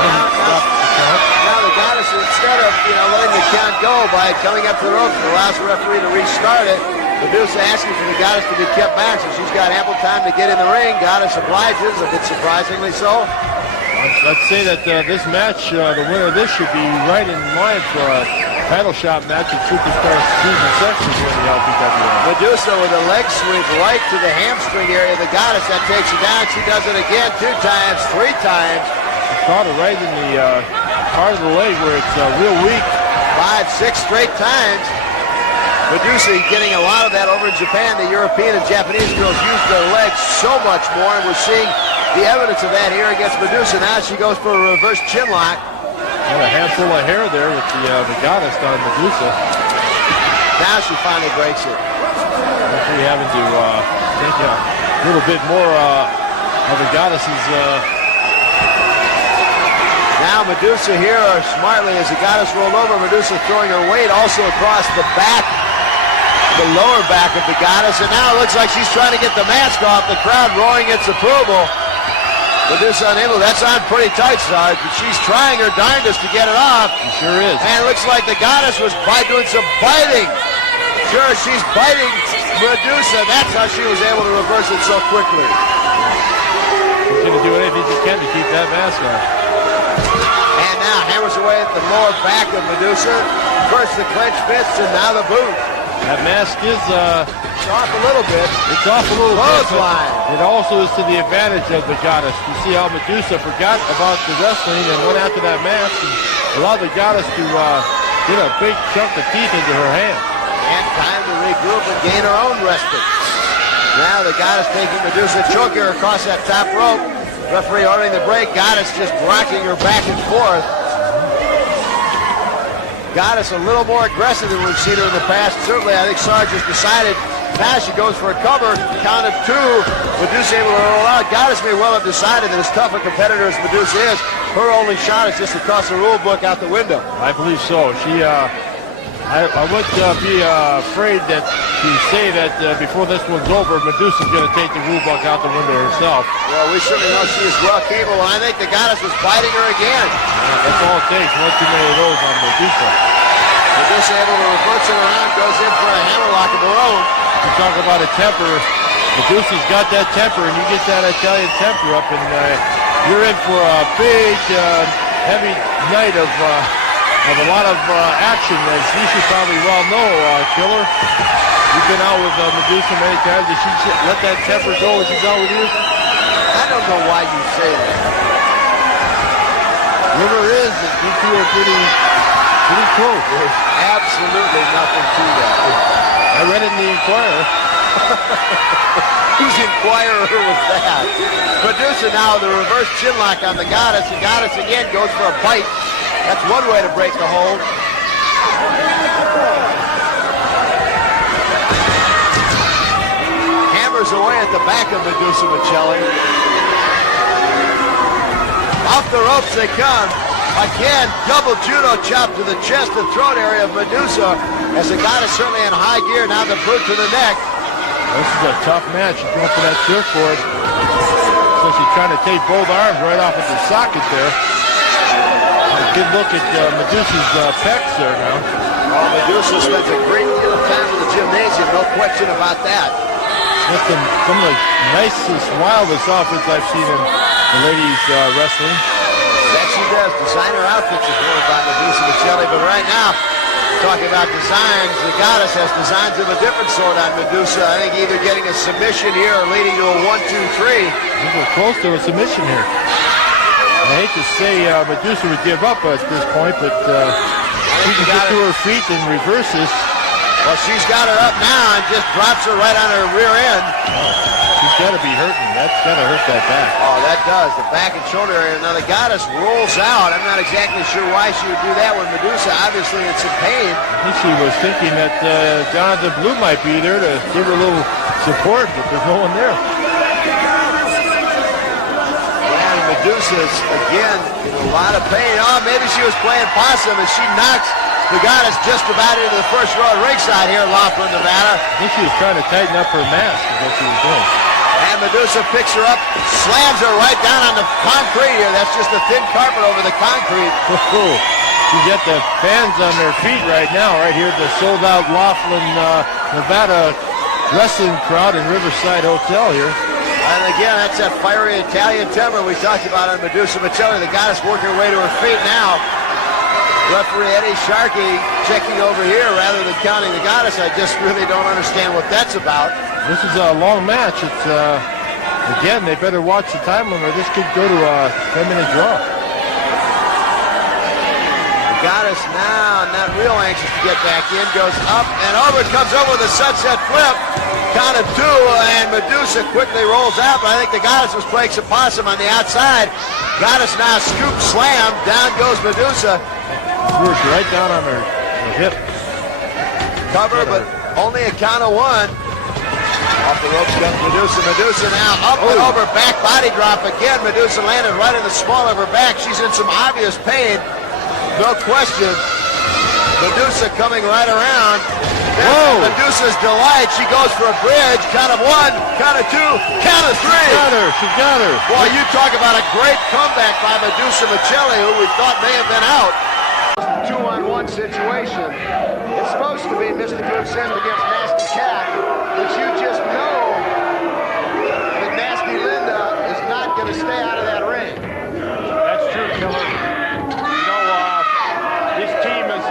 Now the Goddess, instead of letting the count go by coming up to the ropes, allows the referee to restart it. Medusa asking for the Goddess to be kept back, so she's got ample time to get in the ring. Goddess obliges, a bit surprisingly so. Let's say that this match, the winner of this should be right in line for a title shot match with Superstar Susan Sexton in the LPWA. Medusa with a leg sweep right to the hamstring area. The Goddess, that takes her down. She does it again 2 times, 3 times. She caught her right in the part of the leg where it's real weak. 5, 6 straight times. Medusa getting a lot of that over in Japan. The European and Japanese girls use their legs so much more, and we're seeing the evidence of that here against Medusa. Now she goes for a reverse chin lock. Got a handful of hair there with the Goddess on Medusa. Now she finally breaks it. Actually having to take a little bit more of the Goddess's. Now Medusa here smartly as the Goddess rolled over. Medusa throwing her weight also across the back, the lower back of the Goddess. And now it looks like she's trying to get the mask off. The crowd roaring its approval. Medusa unable. That's on pretty tight, Sarge, but she's trying her darndest to get it off. She sure is. And it looks like the Goddess was doing some biting. Sure, she's biting Medusa. That's how she was able to reverse it so quickly. She's going to do anything she can to keep that mask on. And now hammers away at the lower back of Medusa. First the clenched fists and now the boot. That mask is off a little bit. It's off a little bit. Clothesline. It also is to the advantage of the Goddess. You see how Medusa forgot about the wrestling and went after that mask and allowed the Goddess to get a big chunk of teeth into her hand. And time to regroup and gain her own respite. Now the Goddess taking Medusa, choking her across that top rope. Referee ordering the break. Goddess just rocking her back and forth. Goddess a little more aggressive than we've seen her in the past. Certainly, I think Sarge has decided. Now she goes for a cover. Count of 2. Medusa able to roll out. Goddess may well have decided that as tough a competitor as Medusa is, her only shot is just to toss the rule book out the window. I believe so. She, I would be afraid that to say that before this one's over, Medusa's going to take the rule book out the window herself. Well, we certainly know she is well capable, and I think the Goddess was biting her again. That's all it takes. One too many of those on Medusa. Medusa able to reverse it around, goes in for a hammerlock of her own. You talk about a temper. Medusa's got that temper, and you get that Italian temper up, and you're in for a big, heavy night of a lot of action, as you should probably well know, Killer. You've been out with Medusa many times. Did she let that temper go when she's out with you? I don't know why you say that. Rumor is that you two are pretty close. There's absolutely nothing to that. I read it in the Inquirer. Whose Inquirer was that? Medusa now the reverse chin lock on the Goddess. The Goddess again goes for a bite. That's one way to break the hold. Hammers away at the back of Medusa Michelli. Off the ropes they come. Again, double judo chop to the chest and throat area of Medusa as the Goddess certainly in high gear. Now the boot to the neck. This is a tough match. She's going for that surfboard. So she's trying to take both arms right off at the socket there. A good look at Medusa's pecs there now. Oh, Medusa spends a great deal of time in the gymnasium, no question about that. That's some of the nicest, wildest outfits I've seen in the ladies wrestling. That she says, designer outfits is worn by Medusa Michelli, but right now, talking about designs, the Goddess has designs of a different sort on Medusa. I think either getting a submission here or leading to a 1-2-3. We're close to a submission here. I hate to say Medusa would give up at this point, but she can get to her feet and reverses. Well, she's got her up now and just drops her right on her rear end. She's got to be hurting. That's got to hurt that back. Oh, that does. The back and shoulder area. Now, the Goddess rolls out. I'm not exactly sure why she would do that when Medusa obviously in some pain. I think she was thinking that Jonathan Blue might be there to give her a little support, but there's no one there. And Medusa's, again, in a lot of pain. Oh, maybe she was playing possum as she knocks the Goddess just about into the first row at ringside here in Lpwa, Nevada. I think she was trying to tighten up her mask is what she was doing. And Medusa picks her up, slams her right down on the concrete here. That's just a thin carpet over the concrete. You get the fans on their feet right now, right here at the sold-out Laughlin, Nevada wrestling crowd in Riverside Hotel here. And again, that's that fiery Italian temper we talked about on Medusa Michelli. The Goddess working her way to her feet now. Referee Eddie Sharkey checking over here rather than counting the Goddess. I just really don't understand what that's about. This is a long match. It's again, they better watch the time limit. This could go to a 10-minute draw. The Goddess now not real anxious to get back in. Goes up and over. Comes over with a sunset flip. Count of two, and Medusa quickly rolls out, but I think the Goddess was playing some possum on the outside. Goddess now scoop slam. Down goes Medusa. Worked right down on her hip. Cover, but only a count of one. Off the ropes comes Medusa. Medusa now up and over, back body drop again. Medusa landed right in the small of her back. She's in some obvious pain, no question. Medusa coming right around. Medusa's delight. She goes for a bridge. Count of one, count of two, count of three. She got her. Boy, you talk about a great comeback by Medusa Michelli, who we thought may have been out. 2-on-1 situation. It's supposed to be Mr. Blue Sims against Nasty Cat, but you just know that Nasty Linda is not going to stay out of that ring. That's true, Killer. You know, this team is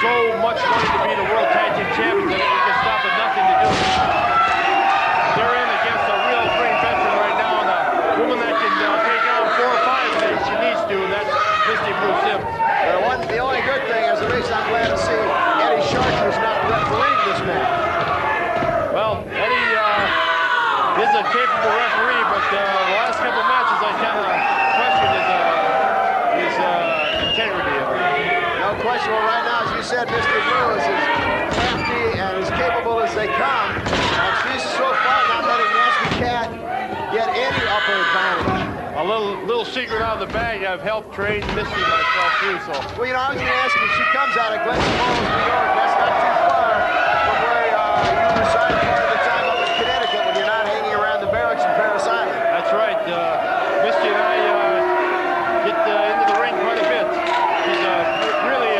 so much wanting to be the World Tag Team Champions that we can stop at nothing to do. They're in against a real ring veteran right now, and a woman that can take on 4 or 5 if she needs to, and that's Misty Blue Sims. The only good thing is, at least I'm glad to see Eddie Sharkey is not refereeing this match. Well, Eddie is a capable referee, but the last couple of matches I kind of questioned his integrity of it. No question. Well, right now, as you said, Mr. Blue is as crafty and as capable as they come. And she's so far not letting Nasty Cat get any upper advantage. A little secret out of the bag. I've helped train Misty myself too. So. Well, you know, I was going to ask you, she comes out of Glen Falls, New York. That's not too far from where you reside part of the time up in Connecticut when you're not hanging around the barracks in Paris Island. That's right. Misty and I get into the ring quite a bit. She's a really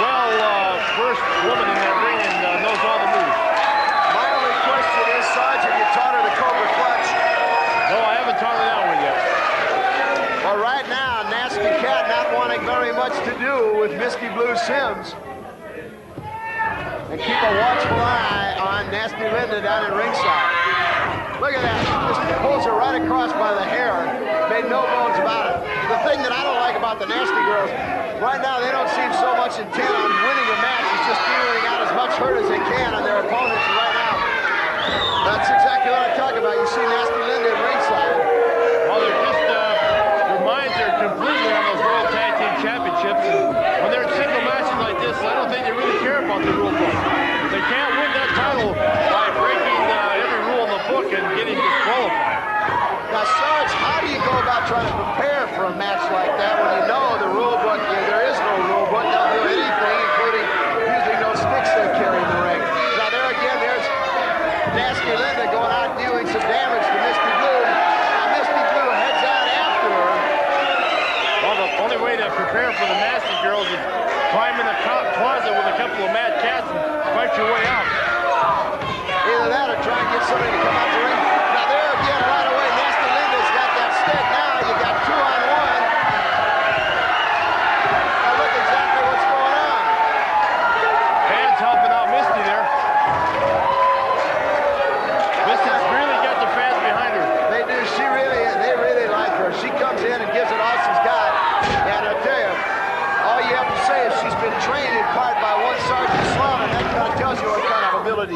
well-versed woman in that ring and knows all the moves. My only question is, Sergeant, you taught her the Cobra Clutch. No, I haven't taught her that one yet. Well, right now, Nasty Cat not wanting very much to do with Misty Blue Sims. And keep a watchful eye on Nasty Linda down at ringside. Look at that. Just pulls her right across by the hair. Made no bones about it. The thing that I don't like about the Nasty Girls, right now they don't seem so much intent on winning a match. It's just dealing out as much hurt as they can on their opponents right now. That's exactly what I'm talking about. You see Nasty Linda at ringside. Well, they're just, their minds are completely on those World Tag Team Championships. And when they're in single matches like this, I don't think they really care about the rule book. They can't win that title by breaking every rule in the book and getting disqualified. Now, Sarge, how do you go about trying to prepare for a match like that when you know the rule book, there is no rule book, they'll do anything, including using those sticks they carry in the ring. Now, there again, there's Nasty Linda going out and doing some damage to Misty Blue. Now, Misty Blue heads out after her. Well, the only way to prepare for the Nasty Girls is climb in a closet with a couple of mad cats and fight your way out. Either that or try and get somebody to come out the ring. Now, there again, right away, Nasty Linda's got that stick. Now, you got 2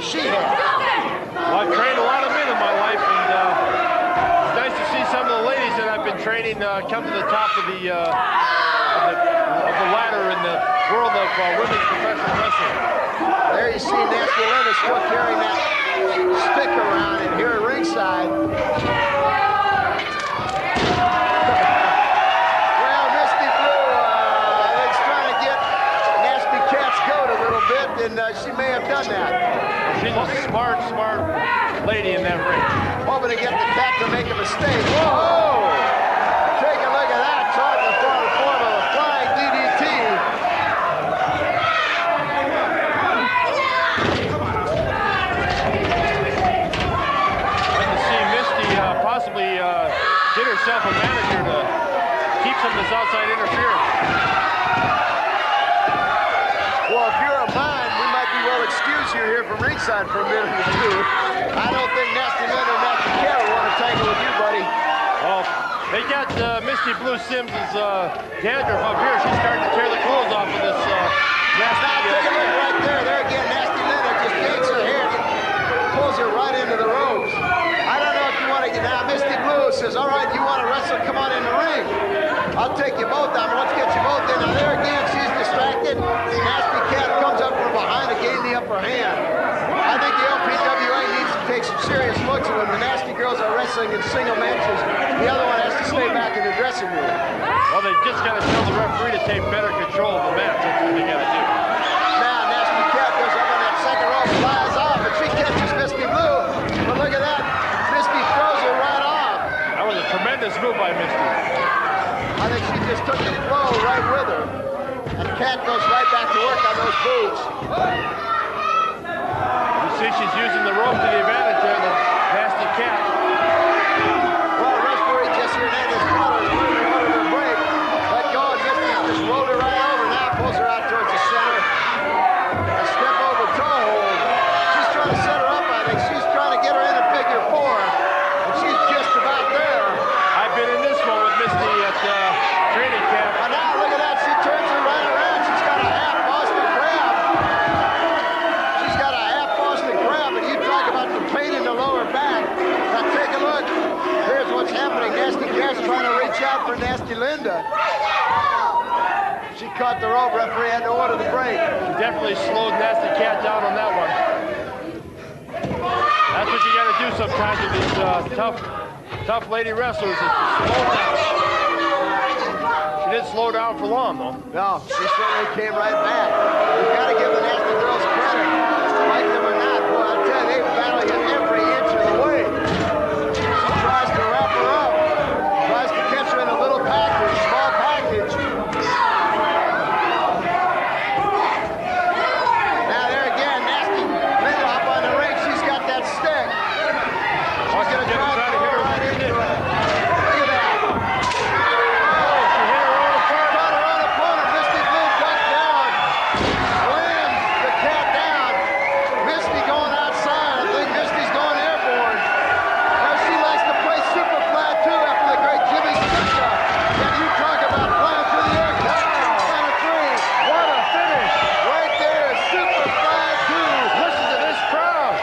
she had. Well, I've trained a lot of men in my life, and it's nice to see some of the ladies that I've been training come to the top of the ladder in the world of women's professional wrestling. There you see Nasty Linda still carrying that stick around, and here at ringside. Well, Misty Blue is trying to get Nasty Cat's goat a little bit, and she may have done that. She's a smart lady in that ring. Hoping to get the Cat to make a mistake. Whoa! Take a look at that. Taught in the form of a flying DDT. I'd like to see Misty possibly get herself a manager to keep some of this outside interference. Well, if you're a mind, we might be well excuse you here from ringside for a minute or two. I don't think Nasty Linda or Nasty Cat will want to tangle with you, buddy. Well, they got Misty Blue Sims' dandruff up here. She's starting to tear the clothes off of this nasty. Now, take a look right there. There again, Nasty Linda just yanks her hair, pulls her right into the ropes. I don't know if you want to get now. Misty Blue says, all right, you want to wrestle? Come on in the ring. I'll take you both down. Let's get you both in. Now, there again, she's distracted. Nasty Cat comes up from behind to gain the upper hand. I think the LPWA needs to take some serious looks at when the Nasty Girls are wrestling in single matches. The other one has to stay back in the dressing room. Well, they just got to tell the referee to take better control of the match. That's what they got to do. Now, Nasty Cat goes up on that second rope, flies off, and she catches Misty Blue. But look at that. Misty throws her right off. That was a tremendous move by Misty. I think she just took the flow right with her. And Cat goes right back to work on those boots. You see she's using the rope to the advantage there, the Nasty Cat. Well, referee Jesse Hernandez caught her and ordered her break. Let go, and Misty just rolled her right over. Now pulls her out towards the center. A step over toe hold. She's trying to set her up, I think. She's trying to get her in a figure four. And she's just about there. I've been in this one with Misty at training camp. And now look at that. She turns her right around. She's got a half Boston Crab. She's got a half Boston Crab, and you talk about the pain in the lower back. Now take a look. Here's what's happening. Nasty Cat's trying to reach out for Nasty Linda. She caught the rope. Referee had to order the break. She definitely slowed Nasty Cat down on that one. That's what you got to do sometimes with these tough lady wrestlers, is to slow down. She didn't slow down for long, though. No, she certainly came right back. You got to give the Nasty Girls credit. Like them or not, boy, I tell you, they battle you every inch of the way. She tries to wrap her up. Tries to catch her in a little package, small package. Now there again, Nasty Linda up on the ring. She's got that stick. She's going to try to hit her right into it. Look at that. Misty Blue ducked down, slams the Cat down. Misty going outside. I think Misty's going airborne. Now she likes to play super flat too after the great Jimmy Snuka. And you talk about flying through the air. Count of three. What a finish. Right there, super flat too. Listen to this crowd.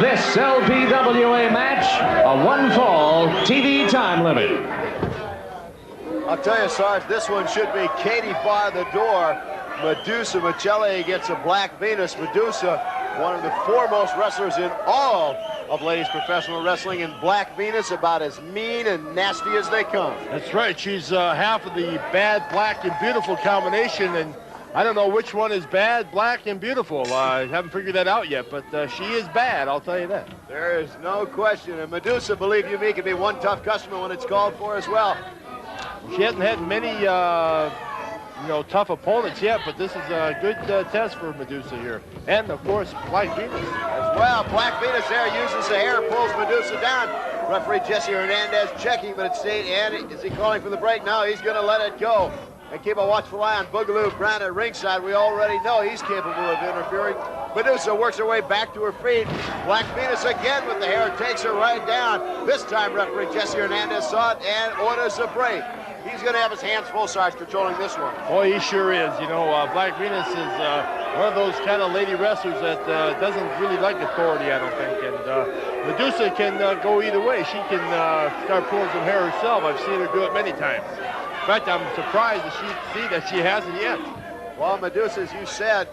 This LPWA match, a one-fall TV time limit. I'll tell you, Sarge, this one should be Katie by the door. Medusa Michelli against a Black Venus. Medusa, one of the foremost wrestlers in all of ladies professional wrestling, and Black Venus about as mean and nasty as they come. That's right. She's half of the bad, black, and beautiful combination, and I don't know which one is bad, black, and beautiful. I haven't figured that out yet, but she is bad, I'll tell you that. There is no question. And Medusa, believe you me, can be one tough customer when it's called for as well. She hasn't had many, tough opponents yet, but this is a good test for Medusa here. And, of course, Black Venus. As well, Black Venus there uses the hair, pulls Medusa down. Referee Jesse Hernandez checking, but it's staying. And is he calling for the break? No, he's going to let it go. And keep a watchful eye on Boogaloo Brown at ringside. We already know he's capable of interfering. Medusa works her way back to her feet. Black Venus again with the hair, takes her right down. This time referee Jesse Hernandez saw it and orders a break. He's going to have his hands full, Sarge, controlling this one. Boy, he sure is. You know, Black Venus is one of those kind of lady wrestlers that doesn't really like authority, I don't think. And Medusa can go either way. She can start pulling some hair herself. I've seen her do it many times. In fact, I'm surprised that she hasn't yet. Well, Medusa, as you said,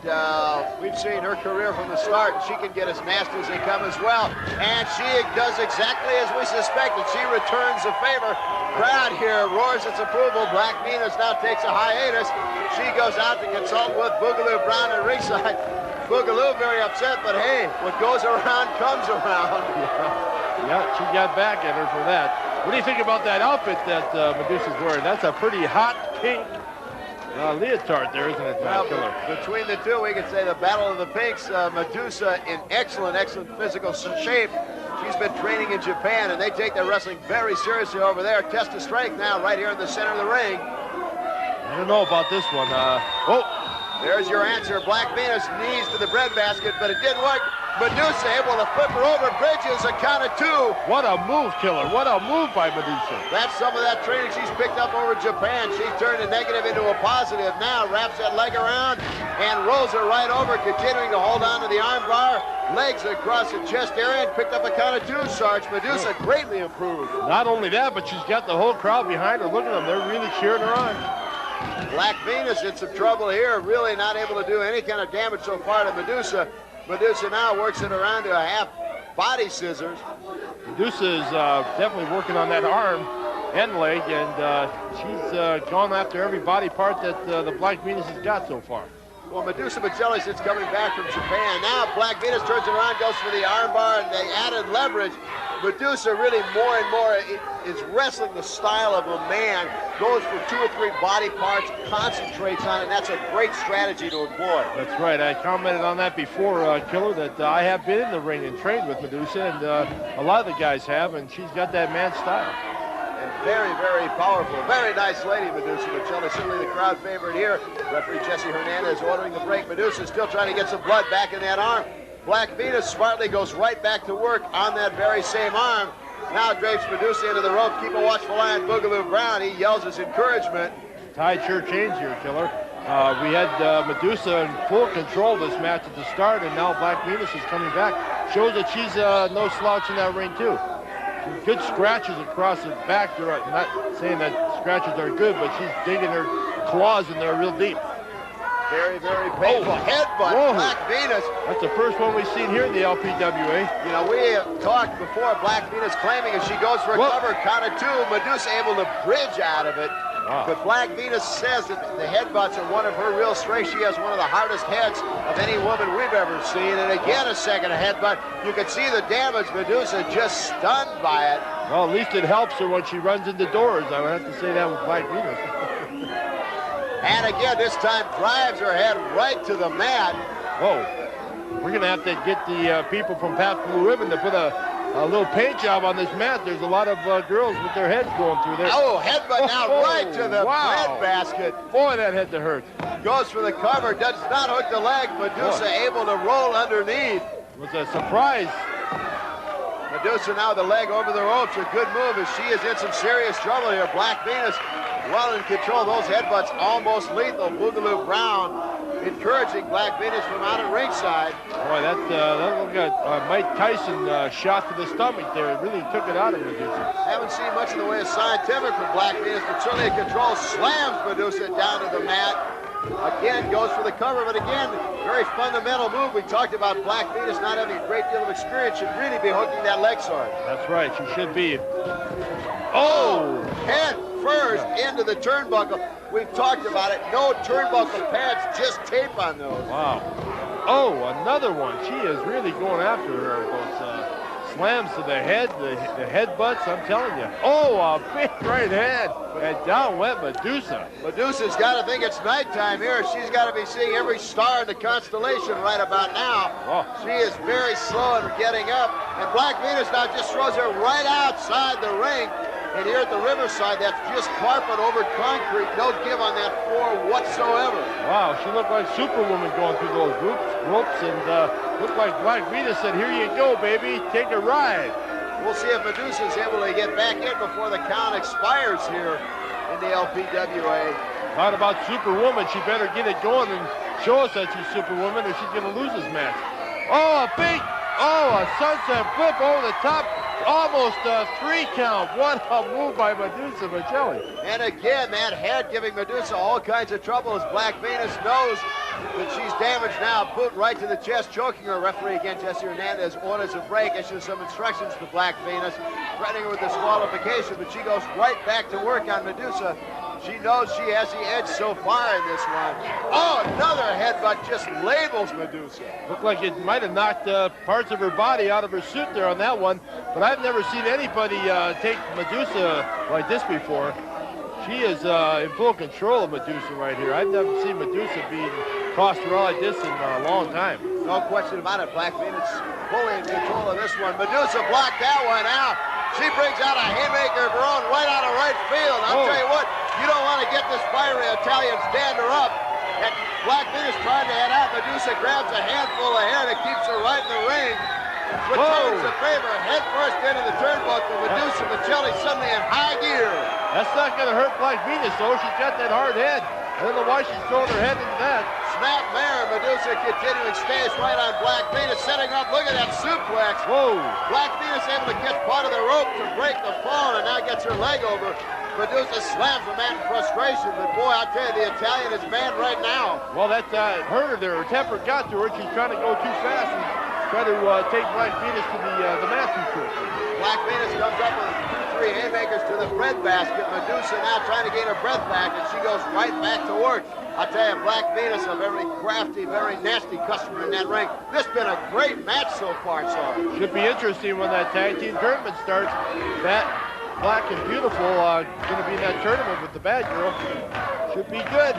we've seen her career from the start, and she can get as nasty as they come as well. And she does exactly as we suspected. She returns the favor. Crowd here roars its approval. Black Venus now takes a hiatus. She goes out to consult with Boogaloo Brown at ringside. Boogaloo very upset, but hey, what goes around comes around. Yeah, she got back at her for that. What do you think about that outfit that Medusa's wearing? That's a pretty hot pink leotard there, isn't it, Killer? Between the two, we can say the battle of the pinks. Medusa in excellent physical shape. She's been training in Japan, and they take their wrestling very seriously over there. Test of strength now right here in the center of the ring. I don't know about this one. There's your answer. Black Venus knees to the breadbasket, but it didn't work. Medusa able to flip her over bridges, a count of two. What a move, Killer. What a move by Medusa. That's some of that training she's picked up over Japan. She turned a negative into a positive. Now wraps that leg around and rolls her right over, continuing to hold on to the arm bar. Legs across the chest area and picked up a count of two, Sarge. Medusa greatly improved. Not only that, but she's got the whole crowd behind her. Look at them. They're really cheering her on. Black Venus in some trouble here, really not able to do any kind of damage so far to Medusa. Medusa now works it around to a half body scissors. Medusa is definitely working on that arm and leg, and she's gone after every body part that the Black Venus has got so far. Well, Medusa Magellan since coming back from Japan. Now Black Venus turns it around, goes for the armbar, and they added leverage. Medusa really more and more is wrestling the style of a man, goes for 2 or 3 body parts, concentrates on it, and that's a great strategy to employ. That's right. I commented on that before, Killer, that I have been in the ring and trained with Medusa, and a lot of the guys have, and she's got that man style. And very, very powerful. Very nice lady, Medusa Magellan. Certainly the crowd favorite here. Referee Jesse Hernandez ordering the break. Medusa still trying to get some blood back in that arm. Black Venus smartly goes right back to work on that very same arm. Now drapes Medusa into the rope. Keep a watchful eye on Boogaloo Brown. He yells his encouragement. Tide sure changed here, Killer. We had Medusa in full control this match at the start, and now Black Venus is coming back. Shows that she's no slouch in that ring, too. Good scratches across the back. I'm not saying that scratches are good, but she's digging her claws in there real deep. Very, very painful headbutt. Black Venus. That's the first one we've seen here in the LPWA. You know, we have talked before, Black Venus claiming if she goes for a cover, count of 2, Medusa able to bridge out of it. Wow. But Black Venus says that the headbutts are one of her real strengths. She has one of the hardest heads of any woman we've ever seen. And again, a second headbutt. You can see the damage. Medusa just stunned by it. Well, at least it helps her when she runs into doors. I would have to say that with Black Venus. And again, this time drives her head right to the mat. Whoa. We're going to have to get the people from Pat Blue Ribbon to put a little paint job on this mat. There's a lot of girls with their heads going through there. Oh, headbutt now right to the bread basket. Boy, that had to hurt. Goes for the cover, does not hook the leg. Medusa able to roll underneath. It was a surprise. Medusa now the leg over the ropes. A good move as she is in some serious trouble here. Black Venus well in control. Those headbutts almost lethal. Boogaloo Brown encouraging Black Venus from out at ringside. Boy, that looked like a Mike Tyson shot to the stomach there. It really took it out of Medusa. Haven't seen much in the way of scientific from Black Venus, but certainly in control. Slams Medusa down to the mat. Again, goes for the cover, but again, very fundamental move. We talked about Black Venus not having a great deal of experience. Should really be hooking that leg, Sarge. That's right, she should be. Oh! Head first into the turnbuckle. We've talked about it. No turnbuckle pads, just tape on those. Wow. Oh, another one. She is really going after her. Those slams to the head, the headbutts, I'm telling you. Oh, a big right hand. And down went Medusa. Medusa's got to think it's nighttime here. She's got to be seeing every star in the constellation right about now. Oh. She is very slow in getting up. And Black Venus now just throws her right outside the ring. And here at the Riverside, that's just carpet over concrete. No give on that floor whatsoever. Wow, she looked like Superwoman going through those ropes and looked like Black Venus said, here you go, baby, take a ride. We'll see if Medusa's able to get back in before the count expires here in the LPWA. Thought about Superwoman. She better get it going and show us that she's Superwoman or she's going to lose this match. Oh, a sunset flip over the top. Almost a 3 count. What a move by Medusa Michelli. And again, that head giving Medusa all kinds of trouble as Black Venus knows that she's damaged now. Boot right to the chest, choking her. Referee again, Jesse Hernandez, orders a break, issues some instructions to Black Venus, threatening her with disqualification, but she goes right back to work on Medusa. She knows she has the edge so far in this one. Oh, another headbutt just labels Medusa. Looked like it might have knocked parts of her body out of her suit there on that one, but I've never seen anybody take Medusa like this before. She is in full control of Medusa right here. I've never seen Medusa being tossed around like this in a long time. No question about it. Black Venus fully in control of this one. Medusa blocked that one out. She brings out a haymaker of her own right out of right field. I'll tell you what, you don't want to get this fiery Italian stander up. And Black Venus trying to head out. Medusa grabs a handful of hair that keeps her right in the ring. Returns the favor, head first into the turnbuckle. Medusa Michelli suddenly in high gear. That's not going to hurt Black Venus, though. She's got that hard head. I don't know why she's throwing her head into that. Snap mare, Medusa continuing stays right on Black Venus, setting up. Look at that suplex. Whoa. Black Venus able to catch part of the rope to break the fall, and now gets her leg over. Medusa slams the man in frustration, but boy, I'll tell you, the Italian is mad right now. Well, that hurt her there. Her temper got to her. She's trying to go too fast and try to take Black Venus to the mat too quickly. Black Venus comes up with 2-3 haymakers to the bread basket. Medusa now trying to gain her breath back, and she goes right back to work. I tell you, Black Venus, a very crafty, very nasty customer in that ring. This has been a great match so far, Sarge. Should be interesting when that tag team tournament starts. That Black and Beautiful going to be in that tournament with the bad girl. Should be good.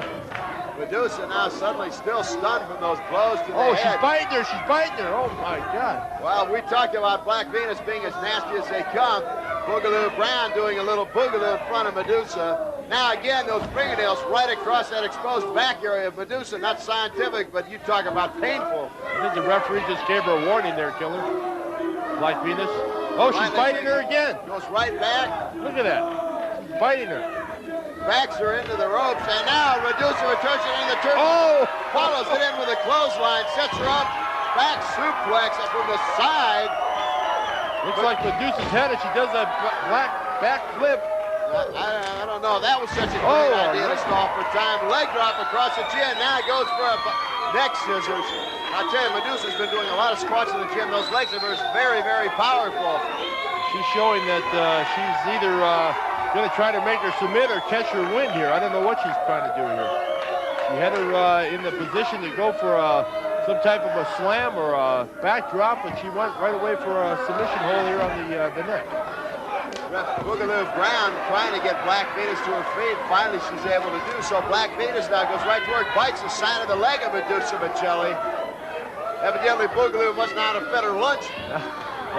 Medusa now suddenly still stunned from those blows to the head. Oh, she's biting her. She's biting her. Oh, my God. Well, we talked about Black Venus being as nasty as they come. Boogaloo Brown doing a little boogaloo in front of Medusa. Now, again, those fingernails right across that exposed back area of Medusa. Not scientific, but you talk about painful. I think the referee just gave her a warning there, Killer. Black Venus. Oh, she's biting her again. Goes right back. Look at that. She's biting her. Backs her into the ropes, and now Medusa returns it in the turn. Oh! Follows it in with a clothesline, sets her up, back suplex from the side. Looks like Medusa's head, and she does that black back flip. I don't know. That was such a great idea to stall for time. Leg drop across the chin. Now it goes for a neck scissors. I tell you, Medusa's been doing a lot of squats in the gym. Those legs of hers very, very powerful. She's showing that she's either going to try to make her submit or catch her win here. I don't know what she's trying to do here. She had her in the position to go for some type of a slam or a backdrop, and she went right away for a submission hold here on the neck. Ref Boogaloo Brown trying to get Black Venus to her feet. Finally, she's able to do so. Black Venus now goes right to work, bites the side of the leg of Medusa Michelli. Evidently, Boogaloo must not have fed her lunch.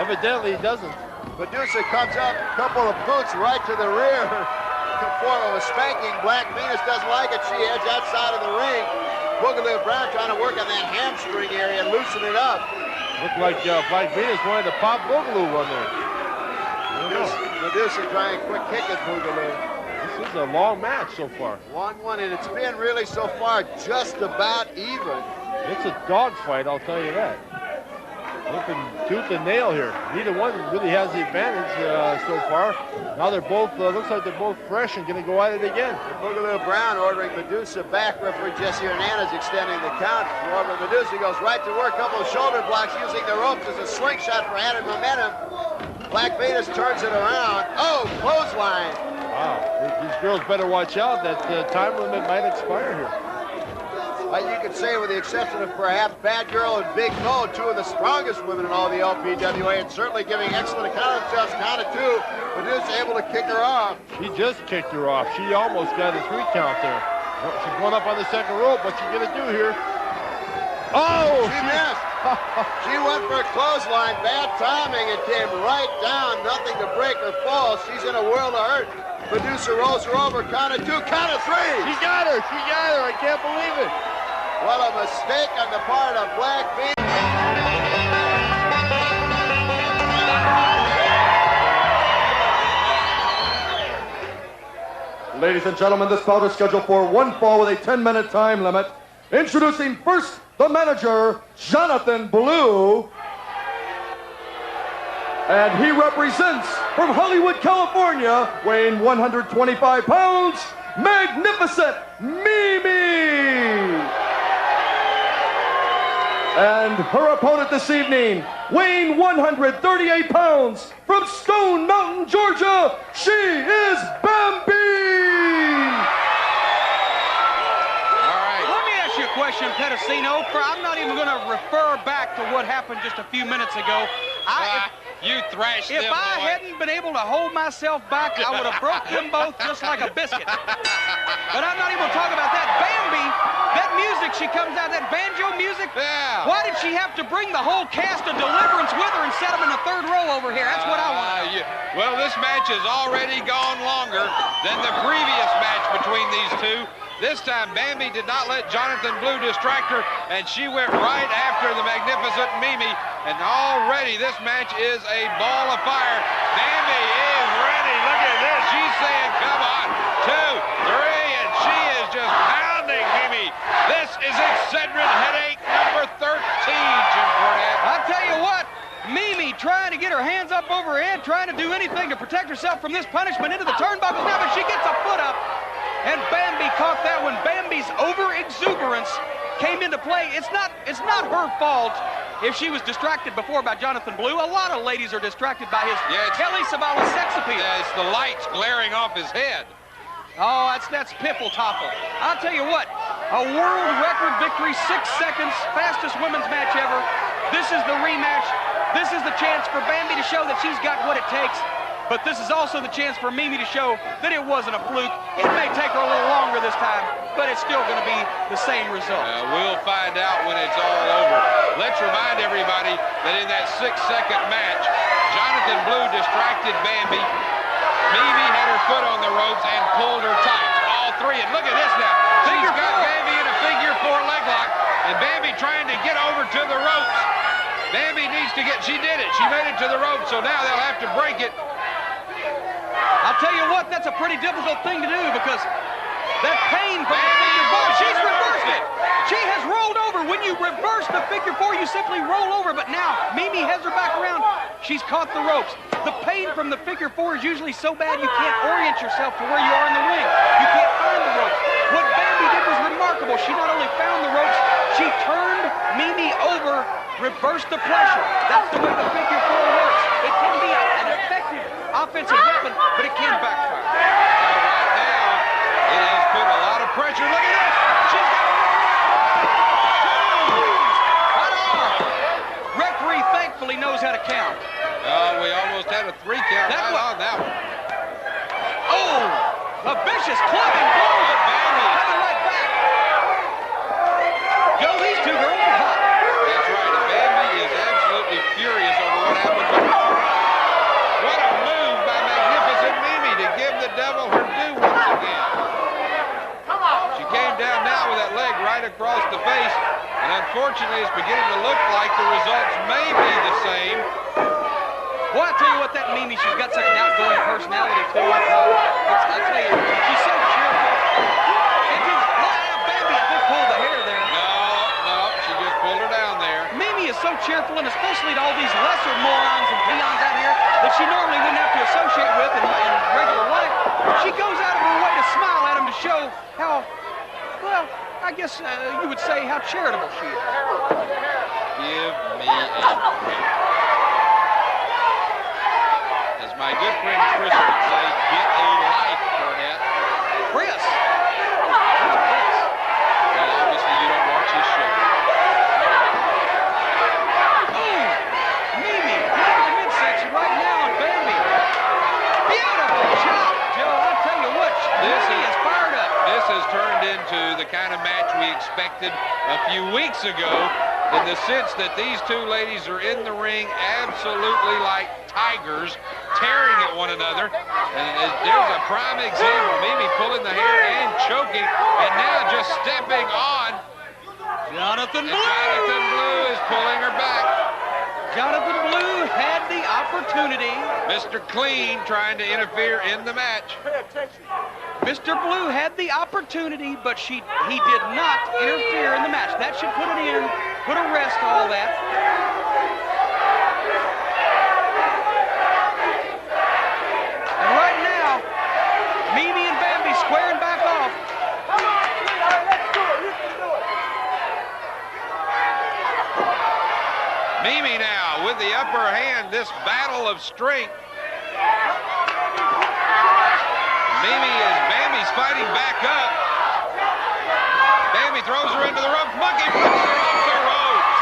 Evidently, he doesn't. Medusa comes up, a couple of boots right to the rear in form of a spanking. Black Venus doesn't like it. She heads outside of the ring. Boogaloo Brown trying to work on that hamstring area and loosen it up. Looked like Black Venus wanted to pop Boogaloo one there. Medusa trying a quick kick at Boogaloo. This is a long match so far. 1-1, and it's been really so far just about even. It's a dogfight, I'll tell you that. Looking tooth and nail here. Neither one really has the advantage so far. Now they're both, looks like they're both fresh and going to go at it again. Boogaloo Brown ordering Medusa back. Referee Jesse Hernandez extending the count. However, Medusa goes right to work. Couple of shoulder blocks using the ropes as a slingshot for added momentum. Black Venus turns it around. Oh, clothesline. Wow, these girls better watch out. That time limit might expire here. You could say, with the exception of perhaps Bad Girl and Big Mo, two of the strongest women in all the LPWA, and certainly giving excellent account of themselves. Count of two, Medusa able to kick her off. He just kicked her off. She almost got a 3 count there. She's going up on the second rope. What's she going to do here? Oh! She missed. She went for a clothesline, bad timing, and came right down. Nothing to break her fall. She's in a world of hurt. Medusa rolls her over. Count of 2, count of 3. She got her. She got her. I can't believe it. What a mistake on the part of Black Bean. Ladies and gentlemen, this bout is scheduled for one fall with a 10-minute time limit. Introducing first the manager, Jonathan Blue. And he represents, from Hollywood, California, weighing 125 pounds, Magnificent Mimi. And her opponent this evening, weighing 138 pounds, from Stone Mountain, Georgia, she is Bambi. Question, Pedicino. I'm not even going to refer back to what happened just a few minutes ago. You thrashed them, If I hadn't been able to hold myself back, I would have broke them both just like a biscuit. But I'm not even going to talk about that. Bambi, that music she comes out, that banjo music, why did she have to bring the whole cast of Deliverance with her and set them in the third row over here? That's what I want. Well, this match has already gone longer than the previous match between these two. This time, Bambi did not let Jonathan Blue distract her, and she went right after the Magnificent Mimi. And already this match is a ball of fire. Bambi is ready. Look at this. She's saying, come on, 2, 3, and she is just pounding Mimi. This is Excedrin headache number 13, Jim Cornette. I tell you what, Mimi trying to get her hands up over her head, trying to do anything to protect herself from this punishment into the turnbuckles now, but she gets a foot up. And Bambi caught that when Bambi's over-exuberance came into play. It's not her fault if she was distracted before by Jonathan Blue. A lot of ladies are distracted by his Kelly Savalas sex appeal. Yeah, it's the lights glaring off his head. Oh, that's piffle-toffle. I'll tell you what, a world record victory, 6 seconds, fastest women's match ever. This is the rematch. This is the chance for Bambi to show that she's got what it takes. But this is also the chance for Mimi to show that it wasn't a fluke. It may take her a little longer this time, but it's still going to be the same result. We'll find out when it's all over. Let's remind everybody that in that 6-second match, Jonathan Blue distracted Bambi. Mimi had her foot on the ropes and pulled her tight. All three. And look at this now. She's got Bambi in a figure 4 leg lock, and Bambi trying to get over to the ropes. Bambi needs to get, she did it. She made it to the ropes, so now they'll have to break it. I'll tell you what, that's a pretty difficult thing to do because that pain from the figure 4, she's reversed it. She has rolled over. When you reverse the figure 4, you simply roll over. But now, Mimi has her back around. She's caught the ropes. The pain from the figure 4 is usually so bad you can't orient yourself to where you are in the ring. You can't find the ropes. What Bambi did was remarkable. She not only found the ropes, she turned Mimi over, reversed the pressure. That's the way the figure 4 works. It can be an effective offensive weapon, but it can backfire. Right now, it has put a lot of pressure. Look at this. She's got referee thankfully knows how to count. We almost had a 3 count right on that one. Oh, a vicious clubbing blow. Bambi coming right back. Joe, these two girls are hot. That's right. And Bambi is absolutely furious over what happened to her. What a move by Magnificent Mimi to give the devil her due once again. She came down now with that leg right across the face, and unfortunately it's beginning to look like the results may be the same. Boy, I tell you what, that Mimi, she's got such an outgoing personality, too. I tell you, she's so cheerful. And Bambi, I think, pulled the hair there. No, she just pulled her down there. Mimi is so cheerful, and especially to all these lesser morons and peons out here that she normally wouldn't have to associate with in regular life. She goes out of her way to smile at them to show how, well, I guess you would say how charitable she is. Give me a break. As my good friend Chris would say, get a life, Cornette. Chris? Who's Chris? Well, obviously you don't watch his show. Oh, Mimi, into the midsection right now on Bambi. Beautiful job, Joe. I tell you what, Mimi is fired up. This has turned into the kind of match we expected a few weeks ago in the sense that these two ladies are in the ring absolutely like tigers, tearing at one another. And there's a prime example. Mimi pulling the hair and choking, and now just stepping on. Jonathan Blue. Jonathan Blue is pulling her back. Jonathan Blue had the opportunity. Mr. Clean trying to interfere in the match. Mr. Blue had the opportunity, but he did not interfere in the match. That should put an end, put a rest to all that. And right now, Mimi and Bambi squaring back off. Mimi now with the upper hand, this battle of strength. Bambi's fighting back up. Bambi throws her into the rope. Monkey flips her off the ropes.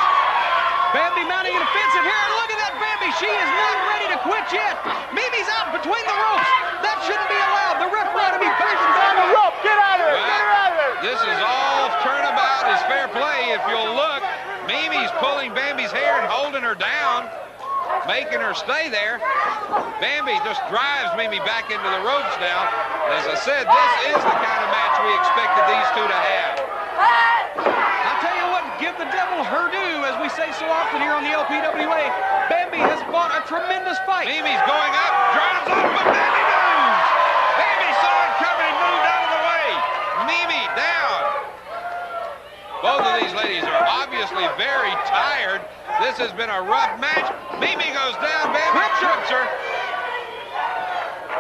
Bambi mounting an offensive here, and look at that Bambi. She is not ready to quit yet. Mimi's out between the ropes. That shouldn't be allowed. The referee ought to be bashing down the rope. Get out of there. Get her out of there. This is all turnabout is fair play. If you'll look, Mimi's pulling Bambi's hair and holding her down, making her stay there. Bambi just drives Mimi back into the ropes now. As I said, this is the kind of match we expected these two to have. I'll tell you what, give the devil her due, as we say so often here on the LPWA. Bambi has fought a tremendous fight. Mimi's going up, drives up, but Bambi moves. Bambi saw it coming, moved out of the way. Mimi down. Both of these ladies are obviously very tired. This has been a rough match. Mimi goes down, Bambi trips her.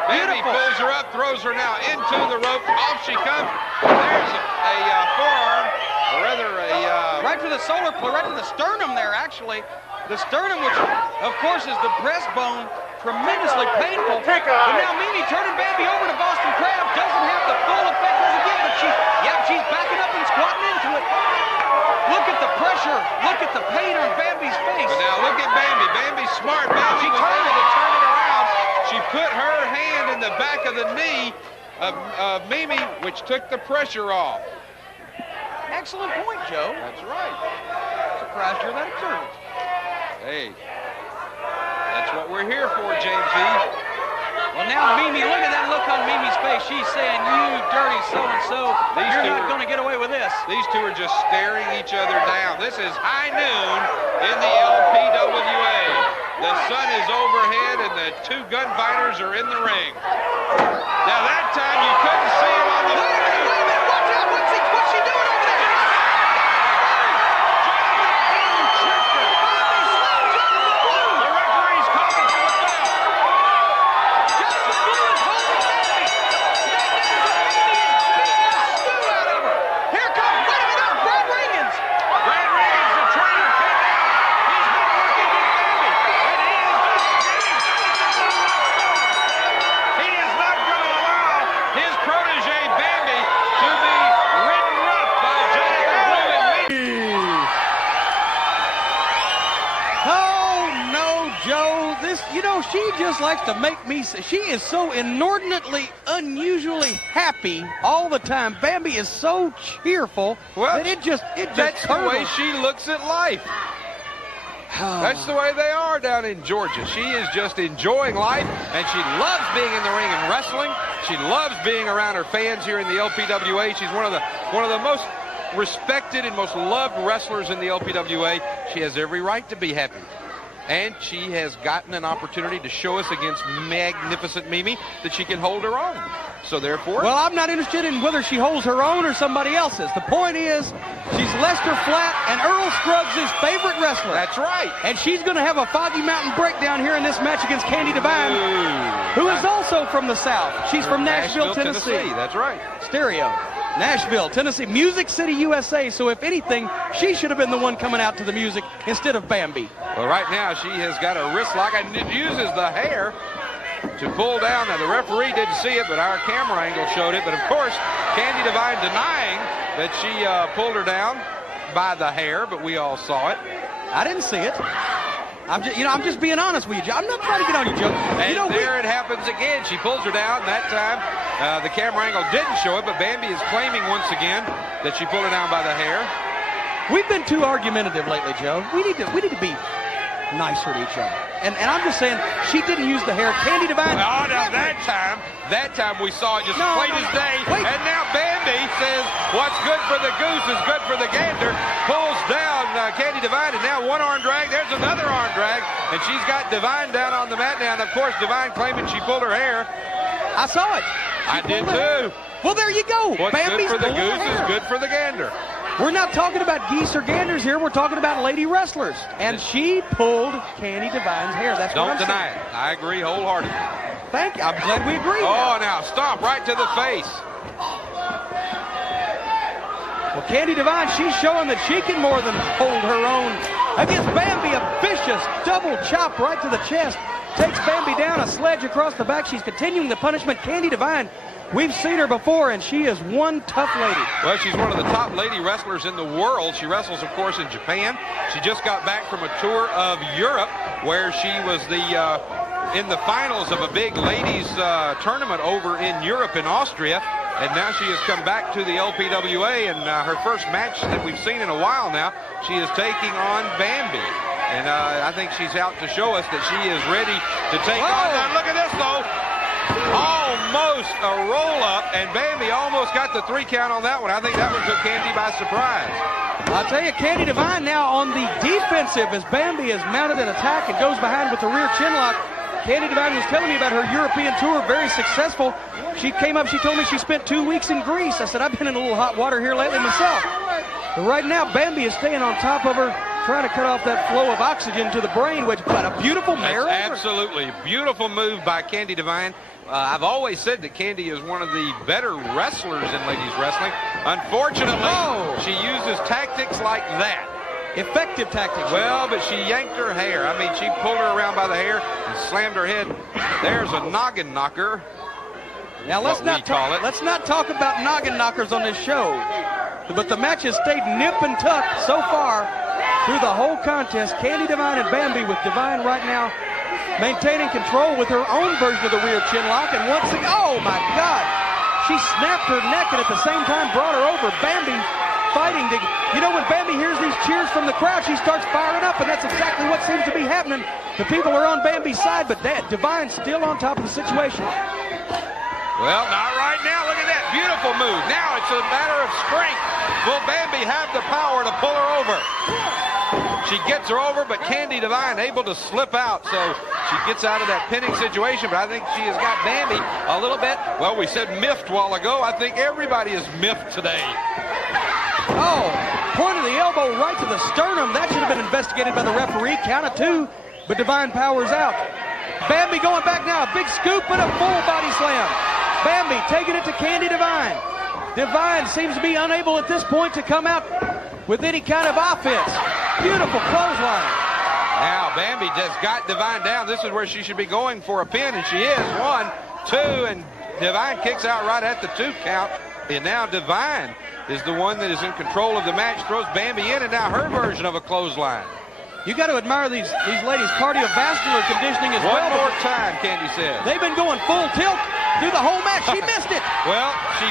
Bambi pulls her up, throws her now into the rope. Off she comes. There's a forearm, or rather a... right to the right to the sternum there, actually. The sternum, which, of course, is the breastbone, tremendously painful. But now Mimi turning Bambi over to Boston Crab doesn't have the full effect as it did, but she's backing up and squatting into it. Look at the pressure. Look at the pain on Bambi's face. But now look at Bambi. Bambi's smart. Bambi was able to turn it around. She put her hand in the back of the knee of Mimi, which took the pressure off. Excellent point, Joe. That's right. Surprised you're that observant. Hey, that's what we're here for, James E. Well, now Mimi, look at that look on Mimi's face. She's saying, you dirty so-and-so, you're not going to get away with this. These two are just staring each other down. This is high noon in the LPWA. The sun is overhead, and the two gunfighters are in the ring. Now, that time you couldn't see it on the Wait a minute, watch out. What's she doing over there? The referee's calling for the bell. Jonathan Blue is holding Bambi. Bambi is beating the stew out of her. Here comes, wait a minute, that's Brad Reagans. Brad Reagans, the trainer, came down. He's been working with Bambi, and he is not going to allow his protege Bambi to be ridden rough by Jonathan Blue and Mimi. Oh, no, Joe. She just likes to make me say, she is so inordinately, unusually happy all the time. Bambi is so cheerful that it just That's the way she looks at life. That's the way they are down in Georgia. She is just enjoying life, and she loves being in the ring and wrestling. She loves being around her fans here in the LPWA. She's one of the most respected and most loved wrestlers in the LPWA. She has every right to be happy. And she has gotten an opportunity to show us against magnificent Mimi that she can hold her own. So therefore... Well, I'm not interested in whether she holds her own or somebody else's. The point is, she's Lester Flatt and Earl Scruggs' favorite wrestler. That's right. And she's going to have a Foggy Mountain breakdown here in this match against Candy Devine, who is also from the South. She's from Nashville, Tennessee. That's right. Stereo. Nashville, Tennessee, Music City, USA. So if anything, she should have been the one coming out to the music instead of Bambi. Well, right now she has got a wrist lock and uses the hair to pull down. Now, the referee didn't see it, but our camera angle showed it. But, of course, Candy Devine denying that she pulled her down by the hair, but we all saw it. I didn't see it. I'm just being honest with you, Joe. I'm not trying to get on you, Joe. And it happens again. She pulls her down. That time, the camera angle didn't show it, but Bambi is claiming once again that she pulled her down by the hair. We've been too argumentative lately, Joe. We need to be nicer to each other. And I'm just saying, she didn't use the hair. Candy Divine. Oh, now that time we saw it just plain as day. And now Bambi says, what's good for the goose is good for the gander. Pulls down Candy Divine, and now one arm drag. There's another arm drag, and she's got Divine down on the mat now. And of course, Divine claiming she pulled her hair. I saw it. I did too. Well, there you go. What's Bambi's good for the goose is good for the gander. We're not talking about geese or ganders here. We're talking about lady wrestlers. And she pulled Candy Divine's hair. That's what I'm saying. Don't deny it. I agree wholeheartedly. Thank you. I'm glad we agree. Oh, now stomp right to the face. Well, Candy Divine, she's showing that she can more than hold her own. Against Bambi, a vicious double chop right to the chest. Takes Bambi down, a sledge across the back. She's continuing the punishment. Candy Divine, we've seen her before, and she is one tough lady. Well, she's one of the top lady wrestlers in the world. She wrestles, of course, in Japan. She just got back from a tour of Europe, where she was in the finals of a big ladies tournament over in Europe in Austria. And now she has come back to the LPWA, and her first match that we've seen in a while now, she is taking on Bambi. And I think she's out to show us that she is ready to take on. Now, look at this, though. Almost a roll-up, and Bambi almost got the 3 count on that one. I think that one took Candy by surprise. I'll tell you, Candy Divine now on the defensive as Bambi has mounted an attack and goes behind with the rear chin lock. Candy Divine was telling me about her European tour, very successful. She came up, she told me she spent 2 weeks in Greece. I said, I've been in a little hot water here lately myself. But right now, Bambi is staying on top of her, trying to cut off that flow of oxygen to the brain, which got a beautiful mare. Absolutely. Beautiful move by Candy Divine. I've always said that Candy is one of the better wrestlers in ladies wrestling. Unfortunately, she uses tactics like that. Effective tactics. Well, but she yanked her hair. I mean, she pulled her around by the hair and slammed her head. There's a noggin knocker. Now let's not talk about noggin knockers on this show. But the match has stayed nip and tuck so far through the whole contest. Candy Divine and Bambi, with Divine right now maintaining control with her own version of the rear chin lock. And once again, oh my God, she snapped her neck and at the same time brought her over. Bambi fighting to, you know, when Bambi hears these cheers from the crowd, she starts firing up, and that's exactly what seems to be happening. The people are on Bambi's side, but Divine's still on top of the situation. Well, not right now. Look at that beautiful move. Now it's a matter of strength. Will Bambi have the power to pull her over? She gets her over, but Candy Divine able to slip out, so she gets out of that pinning situation. But I think she has got Bambi a little bit, well, we said miffed a while ago. I think everybody is miffed today. Oh, point of the elbow right to the sternum. That should have been investigated by the referee. Count of 2, but Divine powers out. Bambi going back now. A big scoop and a full body slam. Bambi taking it to Candy Divine. Divine seems to be unable at this point to come out with any kind of offense. Beautiful clothesline. Now Bambi just got Divine down. This is where she should be going for a pin, and she is. 1, 2, and Divine kicks out right at the 2 count. And now Divine is the one that is in control of the match, throws Bambi in, and now her version of a clothesline. You got to admire these ladies' cardiovascular conditioning as well. One more time, Candy says. They've been going full tilt through the whole match. She missed it. Well, she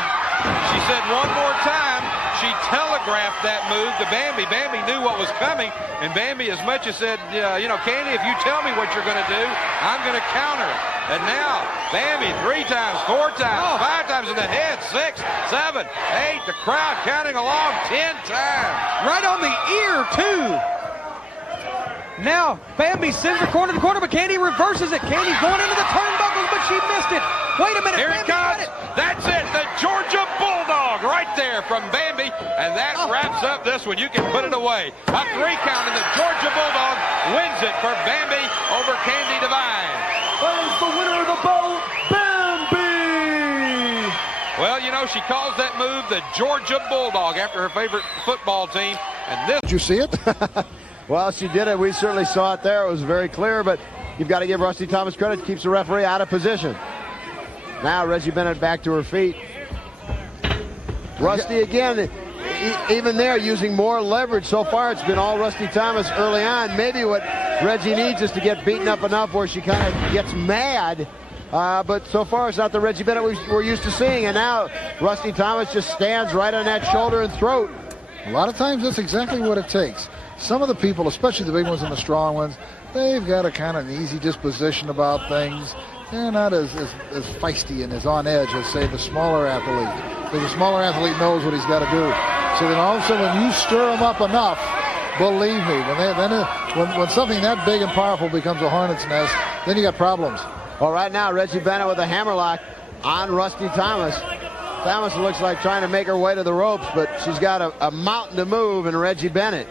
said one more time. She telegraphed that move to Bambi. Bambi knew what was coming, and Bambi as much as said, you know, Candy, if you tell me what you're going to do, I'm going to counter. And now, Bambi 3 times, 4 times, 5 times in the head, 6, 7, 8. The crowd counting along 10 times. Right on the ear, too. Now, Bambi sends her corner to corner, but Candy reverses it. Candy's going into the turnbuckles, but she missed it. Wait a minute. Here it comes. That's it. The Georgia Bulldog right there from Bambi. And that wraps up this one. You can put it away. A 3 count, and the Georgia Bulldog wins it for Bambi over Candy Divine. That is the winner of the bout, Bambi. Well, you know, she calls that move the Georgia Bulldog after her favorite football team. And this. Did you see it? Well, she did it. We certainly saw it there. It was very clear, but you've got to give Rusty Thomas credit. Keeps the referee out of position. Now Reggie Bennett back to her feet. Rusty again, even there, using more leverage. So far, it's been all Rusty Thomas early on. Maybe what Reggie needs is to get beaten up enough where she kind of gets mad. But so far, it's not the Reggie Bennett we're used to seeing. And now Rusty Thomas just stands right on that shoulder and throat. A lot of times that's exactly what it takes. Some of the people, especially the big ones and the strong ones, they've got a kind of an easy disposition about things. They're not as feisty and as on edge as, say, the smaller athlete. Because the smaller athlete knows what he's got to do. So then all of a sudden, when you stir them up enough, believe me, when something that big and powerful becomes a hornet's nest, then you got problems. Well, right now, Reggie Bennett with a hammerlock on Rusty Thomas. Thomas looks like trying to make her way to the ropes, but she's got a mountain to move in Reggie Bennett.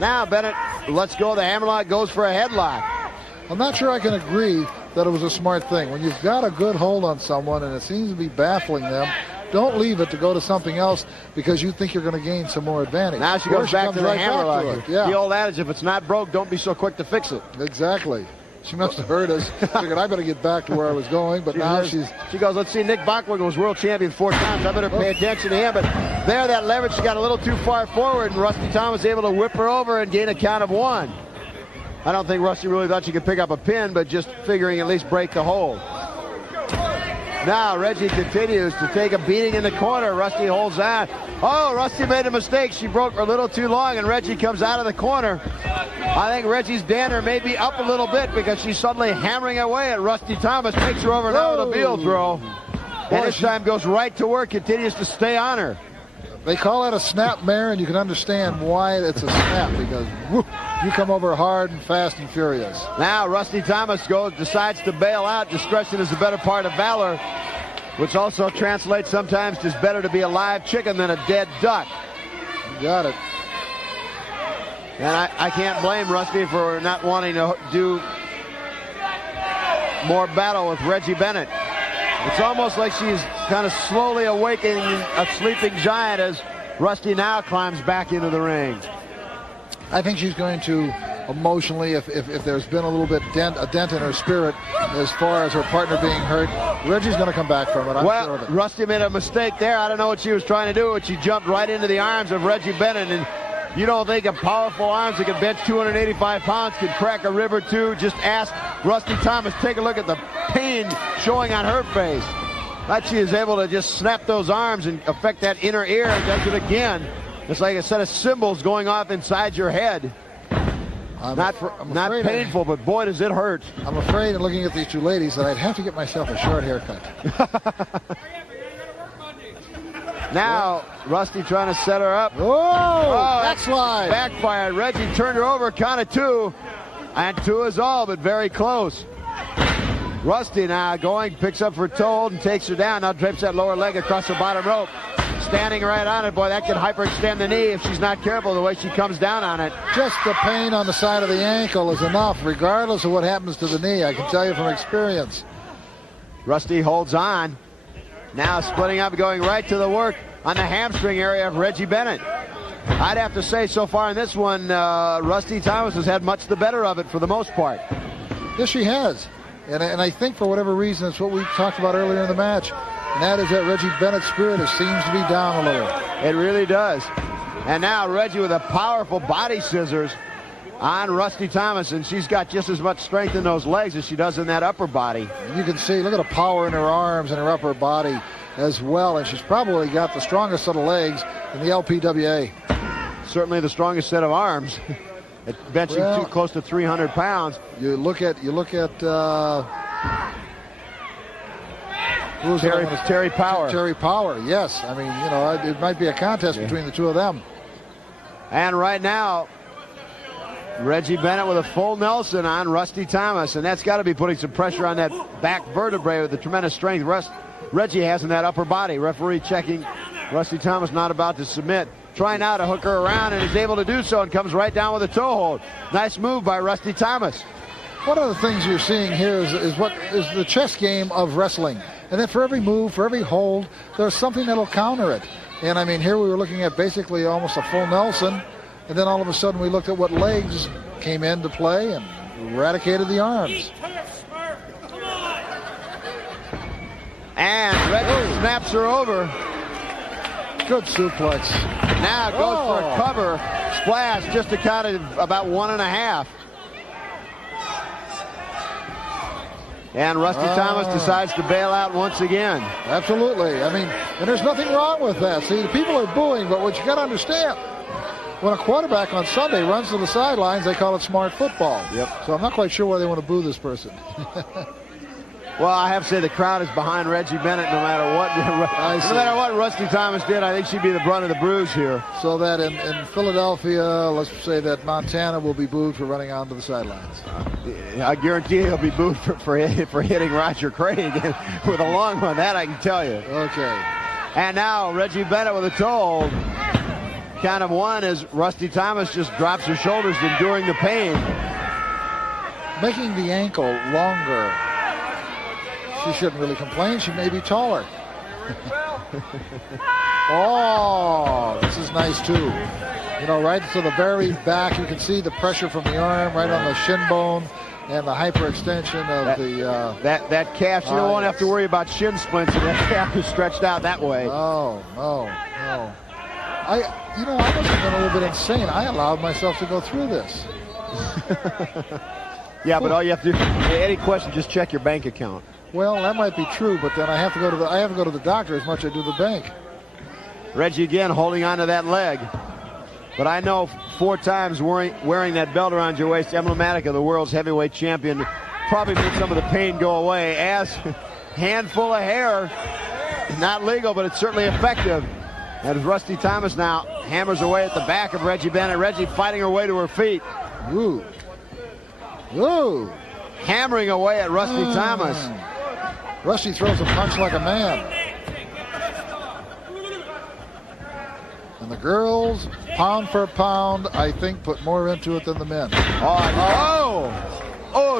Now Bennett lets go of the hammerlock, goes for a headlock. I'm not sure I can agree that it was a smart thing. When you've got a good hold on someone and it seems to be baffling them, don't leave it to go to something else because you think you're going to gain some more advantage. Now she goes back to the hammerlock. Yeah. The old adage, if it's not broke, don't be so quick to fix it. Exactly. She must have heard us. Figured I better get back to where I was going, but she goes, let's see, Nick Bockwinkel was world champion 4 times. I better pay attention to him. But there, that leverage, she got a little too far forward, and Rusty Thomas able to whip her over and gain a count of 1. I don't think Rusty really thought she could pick up a pin, but just figuring at least break the hold. Now Reggie continues to take a beating in the corner. Rusty holds on. Oh, Rusty made a mistake. She broke a little too long, and Reggie comes out of the corner. I think Reggie's dander may be up a little bit because she's suddenly hammering away at Rusty Thomas. Takes her over now with a heel throw. And this time goes right to work, continues to stay on her. They call it a snap mare, and you can understand why it's a snap, because whoop, you come over hard and fast and furious. Now Rusty Thomas decides to bail out. Discretion is the better part of valor, which also translates sometimes to it's better to be a live chicken than a dead duck. You got it. And I can't blame Rusty for not wanting to do more battle with Reggie Bennett. It's almost like she's kind of slowly awakening a sleeping giant as Rusty now climbs back into the ring. I think she's going to emotionally, if there's been a little bit a dent in her spirit as far as her partner being hurt, Reggie's going to come back from it. I'm sure of it. Rusty made a mistake there. I don't know what she was trying to do, but she jumped right into the arms of Reggie Bennett. And you don't think of powerful arms that can bench 285 pounds can crack a rib or two? Just ask Rusty Thomas. Take a look at the pain showing on her face. But she is able to just snap those arms and affect that inner ear, and does it again. It's like a set of cymbals going off inside your head. Not painful, but boy, does it hurt. I'm afraid, in looking at these two ladies, that I'd have to get myself a short haircut. Now, Rusty trying to set her up. Oh, backslide. Backfired. Reggie turned her over, count of 2. And 2 is all, but very close. Rusty now going, picks up her toe hold and takes her down. Now drapes that lower leg across the bottom rope. Standing right on it. Boy, that can hyperextend the knee if she's not careful the way she comes down on it. Just the pain on the side of the ankle is enough, regardless of what happens to the knee. I can tell you from experience. Rusty holds on. Now splitting up, going right to the work on the hamstring area of Reggie Bennett. I'd have to say so far in this one, Rusty Thomas has had much the better of it for the most part. Yes, she has. And I think for whatever reason, it's what we talked about earlier in the match. And that is that Reggie Bennett's spirit seems to be down a little. It really does. And now Reggie with a powerful body scissors on Rusty Thomas, and she's got just as much strength in those legs as she does in that upper body. You can see, look at the power in her arms and her upper body as well, and she's probably got the strongest set of legs in the LPWA. Certainly the strongest set of arms. Benching too close to 300 pounds. You look at Terry Power. Terry Power, yes. I mean, you know, it might be a contest between the two of them. And right now, Reggie Bennett with a full Nelson on Rusty Thomas, and that's got to be putting some pressure on that back vertebrae with the tremendous strength Reggie has in that upper body. Referee checking Rusty Thomas not about to submit. Trying now to hook her around, and is able to do so, and comes right down with a toe hold. Nice move by Rusty Thomas. One of the things you're seeing here is what is the chess game of wrestling. And then for every move, for every hold, there's something that'll counter it. And I mean, here we were looking at basically almost a full Nelson, and then all of a sudden we looked at what legs came into play and eradicated the arms. And Reggie snaps her over. Good suplex. Now goes for a cover. Splash, just a count of about 1.5. And Rusty Thomas decides to bail out once again. Absolutely. I mean, and there's nothing wrong with that. See, the people are booing, but what you got to understand, when a quarterback on Sunday runs to the sidelines, they call it smart football. Yep. So I'm not quite sure why they want to boo this person. Well, I have to say the crowd is behind Reggie Bennett no matter what. No matter what Rusty Thomas did, I think she'd be the brunt of the bruise here. So that in Philadelphia, let's say that Montana will be booed for running onto the sidelines. I guarantee he'll be booed for hitting Roger Craig with a long one. That I can tell you. Okay. And now Reggie Bennett with a toe. Count of one as Rusty Thomas just drops her shoulders, enduring the pain. Making the ankle longer. She shouldn't really complain. She may be taller. Oh, this is nice too. You know, right to the very back, you can see the pressure from the arm right on the shin bone and the hyperextension of that calf. You won't have to worry about shin splints if that calf is stretched out that way. No. I must have been a little bit insane. I allowed myself to go through this. Yeah, but all you have to do, any question, just check your bank account. Well, that might be true, but then I have to go to the doctor as much as I do the bank. Reggie again holding on to that leg. But I know 4 times wearing that belt around your waist, emblematic of the world's heavyweight champion, probably made some of the pain go away. As handful of hair, not legal, but it's certainly effective. As Rusty Thomas now hammers away at the back of Reggie Bennett. Reggie fighting her way to her feet. Ooh. Hammering away at Rusty Thomas. Rusty throws a punch like a man. And the girls, pound for pound, I think put more into it than the men. Oh,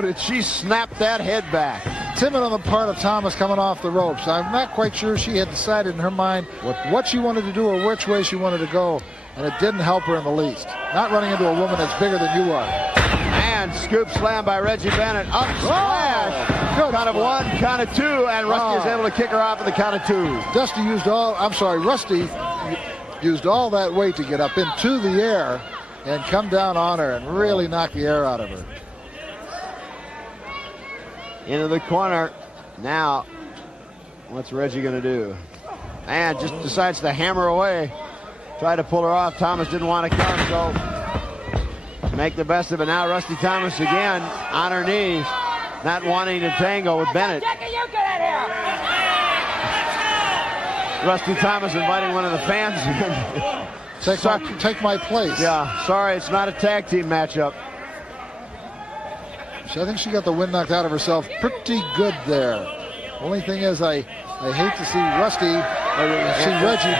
did she snap that head back? Timid on the part of Thomas coming off the ropes. I'm not quite sure she had decided in her mind what she wanted to do or which way she wanted to go, and it didn't help her in the least. Not running into a woman that's bigger than you are. And scoop slam by Reggie Bennett. Up smash. Count of 1, count of 2, and Rusty is able to kick her off at the count of 2. Rusty used all that weight to get up into the air and come down on her and really knock the air out of her. Into the corner. Now, what's Reggie going to do? And just decides to hammer away. Try to pull her off. Thomas didn't want to come, so make the best of it. Now Rusty Thomas again on her knees, not wanting to tango with Bennett. Rusty Thomas inviting one of the fans in. Take my place. Yeah, sorry, it's not a tag team matchup. I think she got the wind knocked out of herself pretty good there. Only thing is, I hate to see Reggie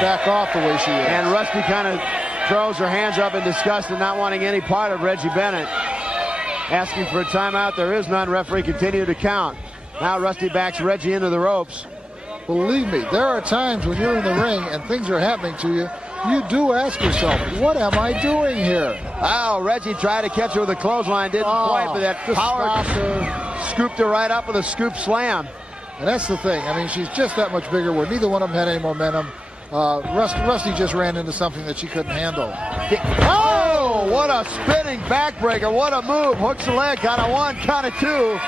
back off the way she is. And Rusty kind of throws her hands up in disgust and not wanting any part of Reggie Bennett. Asking for a timeout. There is none. Referee continue to count. Now Rusty backs Reggie into the ropes. Believe me, there are times when you're in the ring and things are happening to you, you do ask yourself, what am I doing here? Oh, Reggie tried to catch her with a clothesline, didn't quite, but that power scooped her right up with a scoop slam. And that's the thing. I mean, she's just that much bigger where neither one of them had any momentum. Rusty just ran into something that she couldn't handle. Oh, what a spinning backbreaker. What a move. Hooks the leg. Count of 1, count of 2.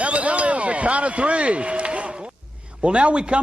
Evidently it was a count of 3. Well, now we come